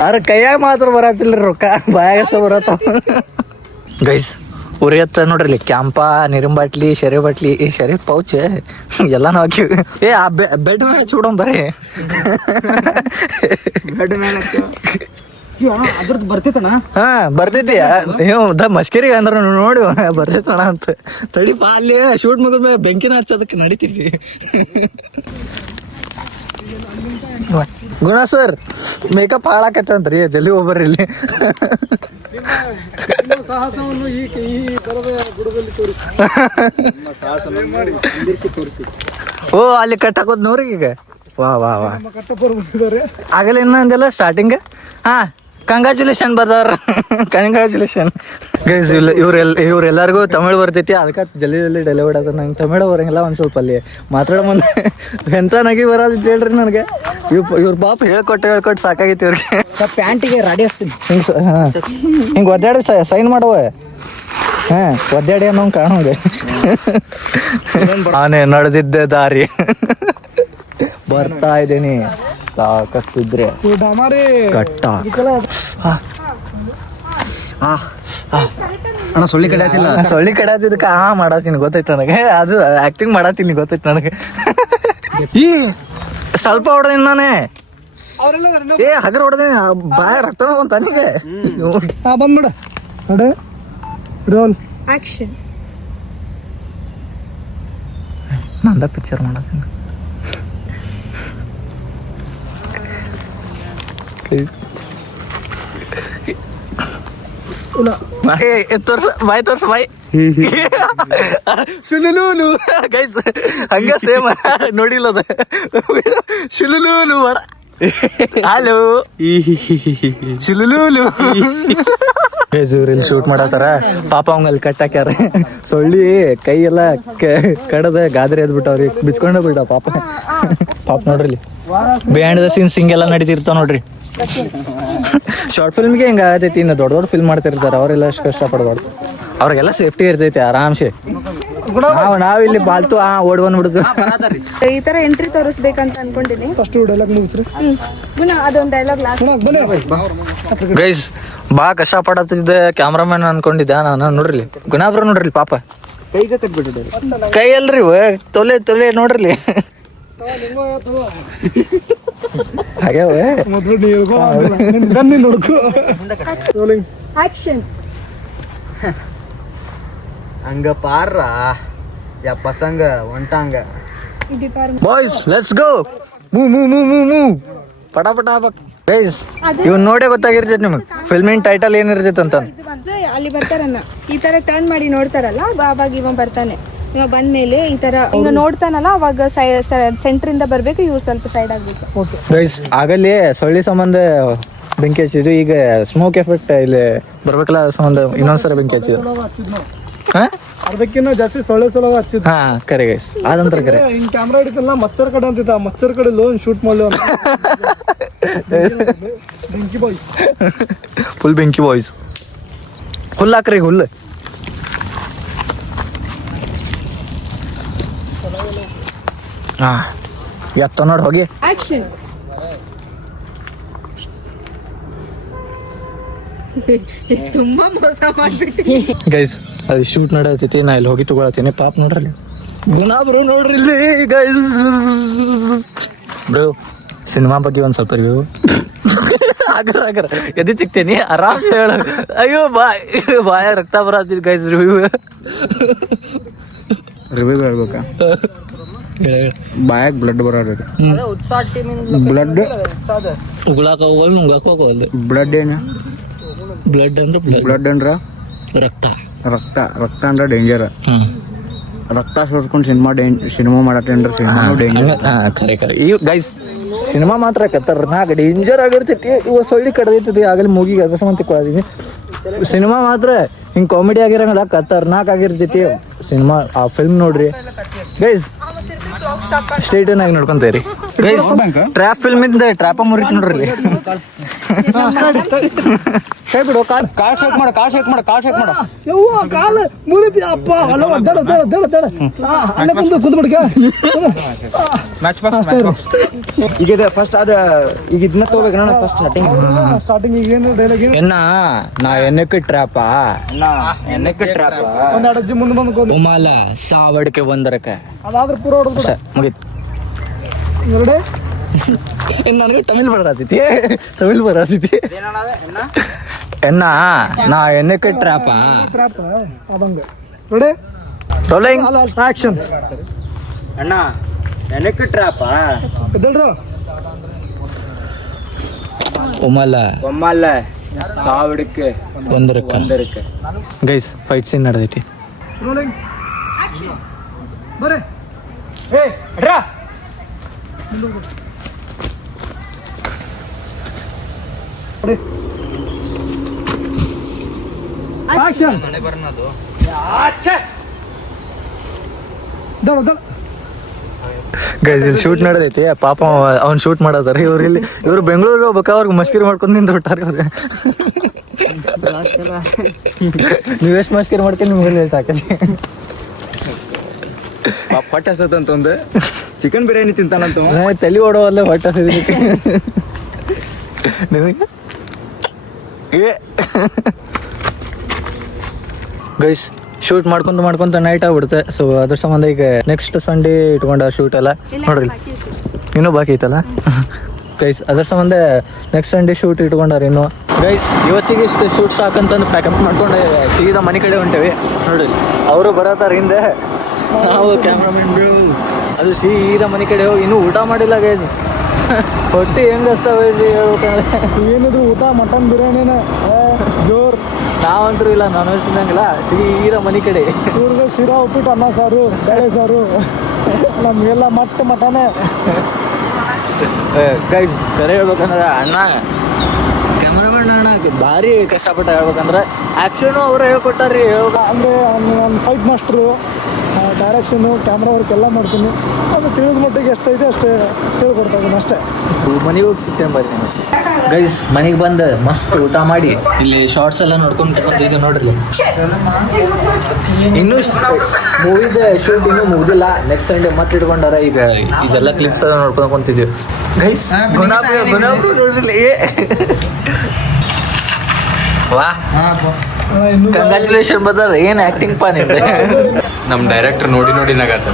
ಆದ್ರೆ ಕೈಯಾಗ ಮಾತ್ರ ಬರತ್ತಿಲ್ಲ ರೊಕ್ಕ ಬಾಯಾಗ ಬರತ್ತಾವ ಗೈಸ್ ಉರಿ ಹತ್ತ ನೋಡ್ರಿ ಇಲ್ಲಿ ಕ್ಯಾಂಪ ನೀರಿನ ಬಾಟ್ಲಿ ಶೆರೆ ಪೌಚ್ ಎಲ್ಲಾನು ಹಾಕಿವಿ ಆ ಬೆಡ್ ಮೇಲೆ ಹಚ್ಬಿಡೋಣ ಬರೀ ಬೆಡ್ ಮೇಲೆ ಅದ್ರದ್ದು ಬರ್ತೈತಣ್ಣ ಹಾ ಬರ್ತೈತಿ ಮಸ್ಕೇರಿಗೆ ಅಂದ್ರೆ ನೋಡಿ ಬರ್ತೈತಣ್ಣ ಅಂತ ತಡಿಪ ಅಲ್ಲಿ ಶೂಟ್ ಮುಗಿದ ಮೇಲೆ ಬೆಂಕಿನ ಹಚ್ಚೋದಕ್ಕೆ ನಡೀತೈತಿ ಗುಣ ಸರ್ ಮೇಕಪ್ ಹಾಳಾಕತ್ತಂತ್ರಿ ಜಲ್ದಿ ಹೋಗ್ಬರ್ರಿ ಇಲ್ಲಿ. ನಿಮ್ಮ ಸಾಹಸವನ್ನು ಈ ಬರದ ಗುಡದಲ್ಲಿ ತೋರಿಸಿ. ಓ ಅಲ್ಲಿ ಕಟ್ಟಾಕೋದ್ ನೋಡ್ರಿ ಈಗ. ವಾ ವಾ ವಾ ನಮ್ಮ ಕಟ್ಟಪ್ಪರು ಬಂದಿದ್ದಾರೆ. ಆಗಲ್ಲ ಇನ್ನ ಅಂದೆಲ್ಲ ಸ್ಟಾರ್ಟಿಂಗ್. ಹಾ ಕಂಗ್ರಾಚುಲೇಷನ್ ಬರ್ದವ್ರ. Congratulation guys. ಇವ್ರೆಲ್ಲರಿಗೂ ತಮಿಳು ಬರ್ತೈತಿ, ಅದಕ್ಕೆ ಜಲ್ದಿ ಡೆಲಿವರಿ ಆದ್ರೆ ನಂಗೆ ತಮಿಳು ಬರಂಗಿಲ್ಲ. ಒಂದು ಸ್ವಲ್ಪ ಅಲ್ಲಿ ಮಾತಾಡೋ ಮುಂದೆ ಎಂತ ನಗಿ ಬರೋದಿತ್ತು ಹೇಳ್ರಿ ನನಗೆ. ಇವ್ರ ಪಾಪ ಹೇಳ್ಕೊಟ್ಟು ಸಾಕಾಗಿತ್ತು ಇವ್ರಿಗೆ. ಪ್ಯಾಂಟಿಗೆ ರೆಡಿ ಹಚ್ತೀನಿ. ಹಿಂಗೆ ಒದ್ದಾಡಿ ಸೈನ್ ಮಾಡುವ. ಹಾಂ ಒದ್ದಾಡಿ ಅನ್ನೋ ಕಾಣೋಂಗೆ. ನಾನೇ ನಡೆದಿದ್ದೆ ದಾರಿ ಬರ್ತಾ ಇದ್ದೀನಿ ಸಾಕಷ್ಟಿದ್ರೆ ಡಾಮಾರಿ ಕಟ್ಟ. ಅಣ್ಣ ಸೊಳ್ಳಿ ಕಡೆ ಆತಿಲ್ಲ. ಸೊಳ್ಳಿ ಕಡಾತಿದ್ದಕ್ಕೆ ಮಾಡತ್ತೀನಿ ಗೊತ್ತೈತೆ ನನಗೆ. ಅದು ಆಕ್ಟಿಂಗ್ ಮಾಡತ್ತೀನಿ ಗೊತ್ತೈತೆ ನನಗೆ. ಈ ಸ್ವಲ್ಪ ಹೊಡೆದಿನಿ ನಾನೇ. ಏ ಹಗರ್ ಹೊಡೆದಿನಿ, ಬಾಯ ರಕ್ತ ಒಂದು ತನಿಗೆ. ಬಂದ್ಬಿಡ ನೋಡಿ ರೋಲ್ ಆಕ್ಷನ್. ನಂದ ಪಿಕ್ಚರ್ ಮಾಡತ್ತೀನಿ. ತೋರ್ಸ ಬಾಯ್ ತೋರ್ಸ ಬಾಯ್. ಶುಲುಲೂಲು ಗೈಸ್ ಹಂಗ ಸೇಮ್ ನೋಡಿಲ್ಲ ಅದ. ಶುಲುಲೂಲು ಮಾಡ. ಹಲೋ ಶುಲುಲೂಲು. ಇವ್ರಲ್ಲಿ ಶೂಟ್ ಮಾಡತ್ತಾರ. ಪಾಪ ಅವಂಗ ಅಲ್ಲಿ ಕಟ್ಟಾಕ್ಯಾರ. ಸೊಳ್ಳಿ ಕೈ ಎಲ್ಲ ಕಡದ ಗಾದ್ರೆ ಎದ್ಬಿಟ್ಟವ್ರಿ, ಬಿಚ್ಕೊಂಡ ಬಿಟ್ಟ ಪಾಪ. ಪಾಪ ನೋಡ್ರಿ ಇಲ್ಲಿ ಬಿಹೈಂಡ್ ದ ಸೀನ್ಸ್ ಹಿಂಗೆಲ್ಲ ನಡೀತಿರ್ತಾವ ನೋಡ್ರಿ. ಶಾರ್ಟ್ ಫಿಲ್ಮ್ಗೆ ಹಿಂಗೆ ಆಗತೈತಿ. ಇನ್ನು ದೊಡ್ಡ ಫಿಲ್ಮ್ ಮಾಡ್ತಿರ್ತಾರೆ, ಅವರೆಲ್ಲ ಅಷ್ಟು ಕಷ್ಟಪಡ್ಬಾರ್ದು. ಅವ್ರಿಗೆಲ್ಲ ಸೇಫ್ಟಿ ಇರ್ತೈತಿ ಆರಾಮ್ಸೆ. ನಾವಿಲ್ಲಿ ಬಾಲ್ತು ಓಡ್ ಬಂದ್ಬಿಡುದು. ಈ ತರ ಎಂಟ್ರಿ ತೋರಿಸ್ಬೇಕಂತ ಅನ್ಕೊಂಡಿನಿ. ಫಸ್ಟ್ ಡೈಲಾಗ್ ಮುಗಿಸ್ರಿ. ಗುಣ ಅದೊಂದು ಡೈಲಾಗ್ ಲಾಸ್ಟ್. ಗೈಸ್ ಬಾ ಕಷ್ಟ ಪಡತ್ತಿದ್ದ ಕ್ಯಾಮ್ರಾಮನ್ ಅನ್ಕೊಂಡಿದ್ದ ನಾನು. ನೋಡ್ರಿ ಗುಣಾಬ್ರ ನೋಡ್ರಿ ಪಾಪ ಕೈಗೆ ಕಟ್ಬಿಟ್ಟಿದ್ದಾರೆ. ಕೈ ಅಲ್ರಿ ತೊಲೆ ನೋಡ್ರಿ. ಹಾಗೆ ಮೊದಲು ನೀವು ನೋಡ್ಕೊ. ಆಕ್ಷನ್. ಹಂಗ ಪಾರ್ರ ಯಾ ಪಸಂಗ ಒಂಟಾಂಗ. Boys let's go. ಮೂ ಪಟ ಗೈಸ್ ಇವ್ನು ನೋಡೇ ಗೊತ್ತಾಗಿರ್ತೈತಿ ನಿಮಗೆ ಫಿಲ್ಮಿನ್ ಟೈಟಲ್ ಏನಿರ್ತೈತೆ ಅಂತ. ಅಲ್ಲಿ ಬರ್ತಾರನ್ನ ಈ ತರ ಟರ್ನ್ ಮಾಡಿ ನೋಡ್ತಾರಲ್ಲ, ಅವಾಗ ಇವ ಬರ್ತಾನೆ. ಇವ ಬಂದ್ಮೇಲೆ ಈ ತರ ಈಗ ನೋಡ್ತಾನಲ್ಲ, ಅವಾಗ ಸೆಂಟರ್ ಇಂದ ಬರ್ಬೇಕು, ಇವ್ರು ಸ್ವಲ್ಪ ಸೈಡ್ ಆಗ್ಬೇಕು. ಗೈಸ್ ಆಗಲ್ಲಿ ಸೊಳ್ಳಿ ಸಂಬಂಧ ಬೆಂಕಿ ಹಚ್ಚಿದ್ದು, ಈಗ ಸ್ಮೋಕ್ ಎಫೆಕ್ಟ್ ಇಲ್ಲಿ ಬರ್ಬೇಕಲ್ಲ ಸಂಬಂಧ ಇನ್ನೊಂದ್ಸಲ ಬೆಂಕಿ ಹಚ್ಚಿದ್ದು. ಅದಕ್ಕಿಂತ ಜಾಸ್ತಿ ಸೊಳ್ಳೆ ಸಲ ಹಚ್ಚಿದ್. ಹಾ ಕರೆ ಗೈಸ್ ಅದಂತರ ಕರೆ. ಹಿಂಗ್ ಕ್ಯಾಮ್ರಾ ಹಿಡಿತಲ್ಲ ಮಚ್ಚರ್ ಕಡೆ ಅಂತಿದ್ದ, ಮಚ್ಚರ್ ಕಡೆ ಲೋನ್ ಶೂಟ್ ಮಾಡ್ಲಿ. ಬೆಂಕಿ ಬಾಯ್ಸ್, ಫುಲ್ ಬೆಂಕಿ ಬಾಯ್ಸ್. ಹುಲ್ಲು ಹಾಕ್ರಿ ಹುಲ್ಲು. ಹಾ ಎತ್ತ ನೋಡಿ ಹೋಗಿ. ಆಕ್ಷನ್. ತುಂಬಾ ಮೋಸ ಮಾಡ್ಬಿಟ್ಟು ಗೈಸ್ ಅದು ಶೂಟ್ ನಡೆಯತೈತಿ, ನಾ ಇಲ್ಲಿ ಹೋಗಿ ತಗೊಳತೀನಿ. ಪಾಪ ನೋಡ್ರಿ ಗುಣಾಬ್ರು ನೋಡ್ರಿ ಇಲ್ಲಿ ಗೈಸ್. ಬ್ರೋ ಸಿನಿಮಾ ಬಗ್ಗೆ ಒಂದು ಸ್ವಲ್ಪ ರಿವ್ಯೂ. ಆಗರ ಎದ್ದು ಸಿಗ್ತೇನೆ ಆರಾಮ್ ಹೇಳ. ಅಯ್ಯೋ ಬಾಯ ರಕ್ತ ಬರತ್ತಿದ್ ಗೈಸ್. ರಿವ್ಯೂ ಹೇಳ್ಬೇಕಾ? ಬಾಯಾಗ ಬ್ಲಡ್ ಬರೋದು. ಬ್ಲಡ್ ಉಗುಳಾಕ ಹೋಗಲ್ಲ, ನುಂಗಾಕ ಹೋಗಲ್ಲ. ಬ್ಲಡ್ ಏನು? ಬ್ಲಡ್ ಅಂದ್ರೆ ಬ್ಲಡ್ ಅಂದ್ರ ರಕ್ತ. ರಕ್ತ ಅಂದ್ರೆ ಡೇಂಜರ್. ರಕ್ತ ಸೋರ್ಸ್ಕೊಂಡು ಸಿನಿಮಾ ಮಾಡತ್ತೇನ್ರ ಸಿನಿಮಾನು ಡೇಂಜರ್. ಖರೆ ಈ ಗೈಸ್ ಸಿನಿಮಾ ಮಾತ್ರ ಖತರ್ನಾಕ್ ಡೇಂಜರ್ ಆಗಿರ್ತೈತಿ. ಇವ ಸೊಳ್ಳಿ ಕಡ್ದೈತೈತಿ ಆಗಲಿ ಮೂಗಿಗೆ ಅದ್ರ ಸಂಬಂಧ ಕೊಡೋದೀನಿ. ಸಿನಿಮಾ ಮಾತ್ರ ಹಿಂಗೆ ಕಾಮಿಡಿ ಆಗಿರಂಗಿಲ್ಲ, ಖತರ್ನಾಕ್ ಆಗಿರ್ತೈತಿ ಸಿನಿಮಾ. ಆ ಫಿಲ್ಮ್ ನೋಡ್ರಿ ಗೈಸ್, ಸ್ಟೇಟನ್ ಆಗಿ ನೋಡ್ಕೊಂತೀರಿ ಗೈಸ್. ಟ್ರ್ಯಾಪ್ ಫಿಲ್ಮ್ ಇದ್ದ ಟ್ರ್ಯಾಪ ಮುರಿತ್ ನೋಡ್ರಿ. ಕೈ ಬಿಡು, ಕಾಲ್ ಶೇಕ್ ಮಾಡ. ಯವ್ವ ಕಾಲ ಮುರಿತಿ ಅಪ್ಪ. ಅಲ್ಲ ದಡ ಅಲ್ಲೇ ಕುಂದು ಬಿಡ್ಕ. ಈಗ ಫಸ್ಟ್ ಅದ ಈಗ ಇದನ್ನ ತಗೋಬೇಕು ನೋಡ. ಫಸ್ಟ್ ಸ್ಟಾರ್ಟಿಂಗ್ ಈಗ ಏನು ಡೈಲಾಗ್ ಏನು? ನಾ ಎನ್ನಕ್ಕೆ ಟ್ರ್ಯಾಪ ಒಂದ್ ಅಜ್ಜಿ ಮುಂದೆ ಬಂದು ಉಮಾಲ ಸಾವಡ್ಕೆ ಬಂದರಕ್ಕೆ ಅದಾದ್ರೆ ಪೂರ ಹೊಡೆದ್ಬಿಡ ಮುಗೀತು. ಎರಡೇ ನನಗೆ ತಮಿಳ್ ಬರತೈತಿ ಎನ್ನ ನಾ ಎನ್ನಕ್ಕೆ ಟ್ರ್ಯಾಪ. ಟ್ರ್ಯಾಪ್ ಅದಂಗ ರೆಡಿ ರೋಲಿಂಗ್ ಆಕ್ಷನ್. ಅಣ್ಣ ಎನಕ್ಕೆ ಟ್ರಾಪ ಎದ್ದಲ್ರು ಒಮ್ಮಲ್ಲ ಸಾವಿರಕ್ಕೆ ಒಂದರಕ್ಕೆ ಗೈಸ್ ಫೈಟ್ ಸೀನ್ ನಡೆದೈತಿ. ರೋಲಿಂಗ್ ಬರ್ರಿ. ಆಕ್ಷನ್. ಗೈಸ್ ಇಲ್ಲಿ ಶೂಟ್ ನಡೆದೈತಿ. ಪಾಪ ಅವ್ನು ಶೂಟ್ ಮಾಡತ್ತಾರ. ಇವ್ರು ಬೆಂಗಳೂರಿಗೆ ಹೋಗ್ಬೇಕು, ಅವ್ರಿಗೆ ಮಸ್ಕಿರಿ ಮಾಡ್ಕೊಂಡು ನಿಂತು ಬಿಟ್ಟಾರ ಇವ್ರಿಗೆ. ನೀವು ಎಷ್ಟು ಮಸ್ಕಿರಿ ಮಾಡ್ತೀನಿ ನಿಮ್ಗೆ ಲೇಟ್ ಹಾಕಿ. ಹೊಟ್ಟೆ ಹಸತ್ತಂತಂದು ಚಿಕನ್ ಬಿರಿಯಾನಿ ತಿಂತಾನಂತ ತಲೆ ಓಡೋವಲ್ಲ ಹೊಟ್ಟೆ ಹಸಿದಕ್ಕೆ ನಿಮಗೆ. ಗೈಸ್ ಶೂಟ್ ಮಾಡ್ಕೊಂತ ನೈಟ್ ಆಗ್ಬಿಡುತ್ತೆ. ಸೊ ಅದ್ರ ಸಂಬಂಧ ಈಗ ನೆಕ್ಸ್ಟ್ ಸಂಡೇ ಇಟ್ಕೊಂಡ ಶೂಟ್ ಎಲ್ಲ ನೋಡ್ರಿ, ಇನ್ನೂ ಬಾಕಿ ಐತಲ್ಲ ಗೈಸ್. ಅದ್ರ ಸಂಬಂಧ ನೆಕ್ಸ್ಟ್ ಸಂಡೇ ಶೂಟ್ ಇಟ್ಕೊಂಡಾರ ಇನ್ನು. ಗೈಸ್ ಇವತ್ತಿಗೆ ಇಷ್ಟು ಶೂಟ್ ಸಾಕಂತಂದು ಪ್ಯಾಕಪ್ ಮಾಡ್ಕೊಂಡು ಸೀದಾ ಮನೆ ಕಡೆ ಹೊಂಟೇವಿ. ನೋಡ್ರಿ ಅವರು ಬರತ್ತಾರ ಹಿಂದೆ, ನಾವು ಕ್ಯಾಮ್ರಾಮನ್ ಅದು ಸೀದಾ ಮನೆ ಕಡೆ ಹೋಗಿ ಇನ್ನೂ ಊಟ ಮಾಡಿಲ್ಲ ಗೈಸ್. ಹೊಟ್ಟೆ ಹೆಂಗೆ ಹಸ್ತಾವೆ ಹೇಳ್ಬೇಕಂದ್ರೆ ಏನಿದ್ರು ಊಟ ಮಟನ್ ಬಿರಿಯಾನಿನ ಜೋರ್. ನಾವಂತರೂ ಇಲ್ಲ, ನಾನ್ ವೆಜ್ ತಿನ್ನಂಗಿಲ್ಲ. ಸೀದಾ ಮನೆ ಕಡೆ. ಇವ್ರಿಗೆ ಶಿರಾ ಉಪ್ಪಿಟ್ಟು ಅನ್ನ ಸಾರು ಬೇಳೆ ಸಾರು, ನಮಗೆಲ್ಲ ಮಟನೇ. ಗೈಸ್ ಕರೆ ಹೇಳ್ಬೇಕಂದ್ರೆ ಅಣ್ಣ ಕ್ಯಾಮ್ರಾಮನ್ ಅಣ್ಣ ಭಾರಿ ಕಷ್ಟಪಟ್ಟ. ಹೇಳ್ಬೇಕಂದ್ರೆ ಆ್ಯಕ್ಷನು ಅವರೇ ಹೇಳ್ಕೊಟ್ಟಾರ್ರಿ. ಅಂದರೆ ನಾನು fight master, direction, camera work ಎಲ್ಲ ಮಾಡ್ತೀನಿ. ಅದು ತಿಳಿದ ಮಟ್ಟಿಗೆ ಎಷ್ಟೈತೆ ಅಷ್ಟೇ ಹೇಳ್ಕೊಡ್ತಾ ಇದ್ದೀನಿ ಅಷ್ಟೇ. ಮನೆಗೆ ಹೋಗಿ ಸಿಗ್ತೇನೆ ಬರ್ರಿ. ಗೈಸ್ ಮನೆಗೆ ಬಂದು ಮಸ್ತ್ ಊಟ ಮಾಡಿ ಇಲ್ಲಿ ಶಾರ್ಟ್ಸ್ ಎಲ್ಲ ನೋಡ್ಕೊಂಡು ಬಂದಿದ್ದು ನೋಡ್ರಿ. ಇನ್ನೂ ಮೂವಿದ ಶೂಟ್ ಇನ್ನೂ ಮುಗಿದಿಲ್ಲ. ನೆಕ್ಸ್ಟ್ ಸಂಡೇ ಮತ್ತೆ ಇಟ್ಕೊಂಡಾರ. ಈಗ ಇದೆಲ್ಲ ಕ್ಲಿಪ್ಸ್ ಎಲ್ಲ ನೋಡ್ಕೊಂಡು ಕುಂತಿದ್ವಿ ಗೈಸ್. ಗುಣಾಬ್ರು ನೋಡ್ರಿ. ವಾ ಕಂಗ್ರ್ಯಾಚುಲೇಷನ್ ಬದರ್. ಏನು ಆ್ಯಕ್ಟಿಂಗ್ ಪಾ ನಿಂದ. ನಮ್ಮ ಡೈರೆಕ್ಟರ್ ನೋಡಿ ನಗಾತ.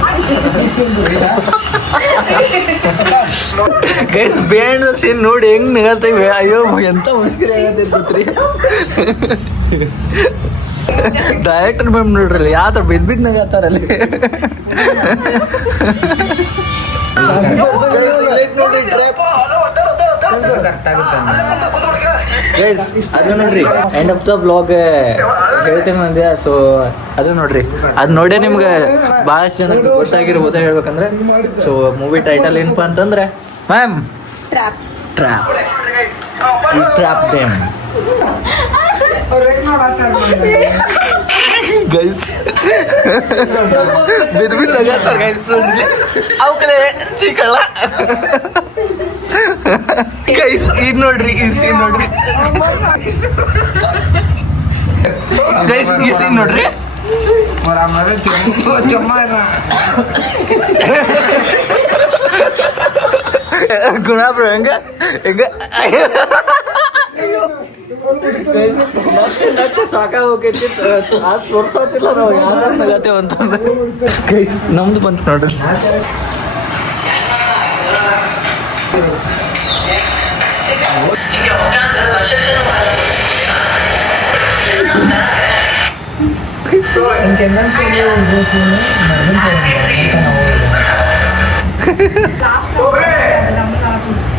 ಗೈಸ್ ಬೇಂಡ್ ಸೀನ್ ನೋಡಿ ಹೆಂಗ್ ನಗತ್ತೀವಿ. ಅಯ್ಯೋ ಎಂತ ಮುಷ್ಕಿರಿ ಆಗತ್ತೆ ಗೊತ್ತ್ರಿ. ಡೈರೆಕ್ಟರ್ ಮ್ಯಾಮ್ ನೋಡ್ರಿ ಯಾವ ಥರ ಬಿದ್ದು ನಗತ್ತಾರಲ್ಲಿ. ಗೈಸ್ ಅದು ನೋಡ್ರಿ ಎಂಡ್ ಆಫ್ ದ ಬ್ಲಾಗ್ ಹೇಳ್ತೇನೆ ನಂದೆ. ಸೊ ಅದು ನೋಡ್ರಿ, ಅದು ನೋಡೇ ನಿಮ್ಗೆ ಭಾಳಷ್ಟು ಜನ ಗೊತ್ತಾಗಿರ್ಬೋದು. ಹೇಳ್ಬೇಕಂದ್ರೆ ಸೊ ಮೂವಿ ಟೈಟಲ್ ಏನಪ್ಪ ಅಂತಂದ್ರೆ ma'am trap. Trap them. Guys ಬಿದ್ದು ನಗಾತಾರ ಗೈಸ್. ಅವು ಕಡೆ ಚೀಕಳ. ಗೈಸ್ ಇದು ನೋಡ್ರಿ, ಈ ಸೀನ್ ನೋಡ್ರಿ ಗೈಸ್, ಈ ಸೀನ್ ನೋಡ್ರಿ. ಗುಣಾಬ್ರು ಹೆಂಗ ಸಾಕಾಗೋಕೈತಿ. ತೋರ್ಸೋತಿಲ್ಲ ನಾವು ಯಾರು ನಗತ್ತೇವ ಅಂತಂದ್ರೆ. ಗೈಸ್ ನಮ್ದು ಬಂತು ನೋಡ್ರಿ.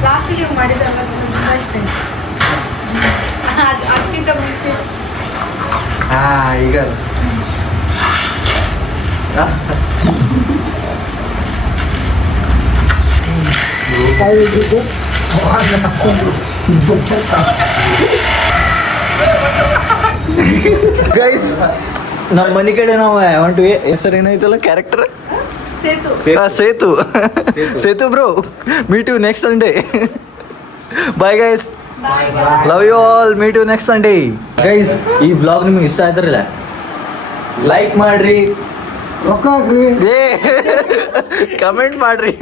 ಲಾಸ್ಟಿಗೆ ಮಾಡಿದ್ರಲ್ಲ ತುಂಬ ಇಷ್ಟ. ಅದಕ್ಕಿಂತ ಮುಂಚೆ ಈಗ ಗೈಸ್ ನಮ್ಮ ಮನೆ ಕಡೆ ನಾವು ಹೊಂಟ್ವಿ. ಹೆಸರು ಏನೈತಲ್ಲ character Sethu. Sethu bro. Meet you next Sunday. Bye guys, love you all. Meet you next Sunday. Guys ಈ ವ್ಲಾಗ್ ನಿಮ್ಗೆ ಇಷ್ಟ ಆಯ್ತಾರಲ್ಲ, ಲೈಕ್ ಮಾಡ್ರಿ, ರೊಕ್ಕ ಹಾಕ್ರಿ, ಕಮೆಂಟ್ ಮಾಡ್ರಿ,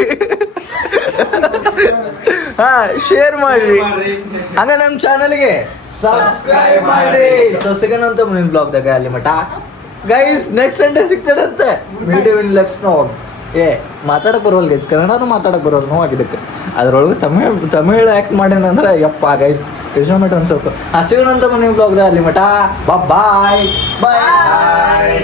ಹಾ ಶೇರ್ ಮಾಡ್ರಿ, ಹಂಗ ನಮ್ಮ ಚಾನಲ್ಗೆ ಸಬ್ಸ್ಕ್ರೈಬ್ ಮಾಡ್ರಿ. ಸೊ ಸಿಗೋಣಂತ ಮುಂದಿನ ಬ್ಲಾಗ್ದಾಗ. ಅಲ್ಲಿ ಮಟ ಗೈಸ್ ನೆಕ್ಸ್ಟ್ ಸಂಡೇ ಸಿಗ್ತಾರಂತೆ. Video in let's know. ಮಾತಾಡಕ್ ಬರೋಲ್ಲ ಗೈಸ್, ಕನ್ನಡನೂ ಮಾತಾಡಕ್ ಬರೋಲ್ಲ ನೋವು ಆಗಿದ್ದಕ್ಕೆ. ಅದ್ರೊಳಗೆ ತಮಿಳ್ ಆ್ಯಕ್ಟ್ ಮಾಡ್ಯಾನಂದ್ರೆ ಯಪ್ಪ ಗೈಸ್ ಯಶೋಮಟ ಒಂದು ಸ್ವಲ್ಪ. ಸಿಗೋಣಂತ ಮುಂದಿನ ಬ್ಲಾಗ್ದಾಗ. ಅಲ್ಲಿ ಮಟ ಬಾಯ್ ಬಾಯ್.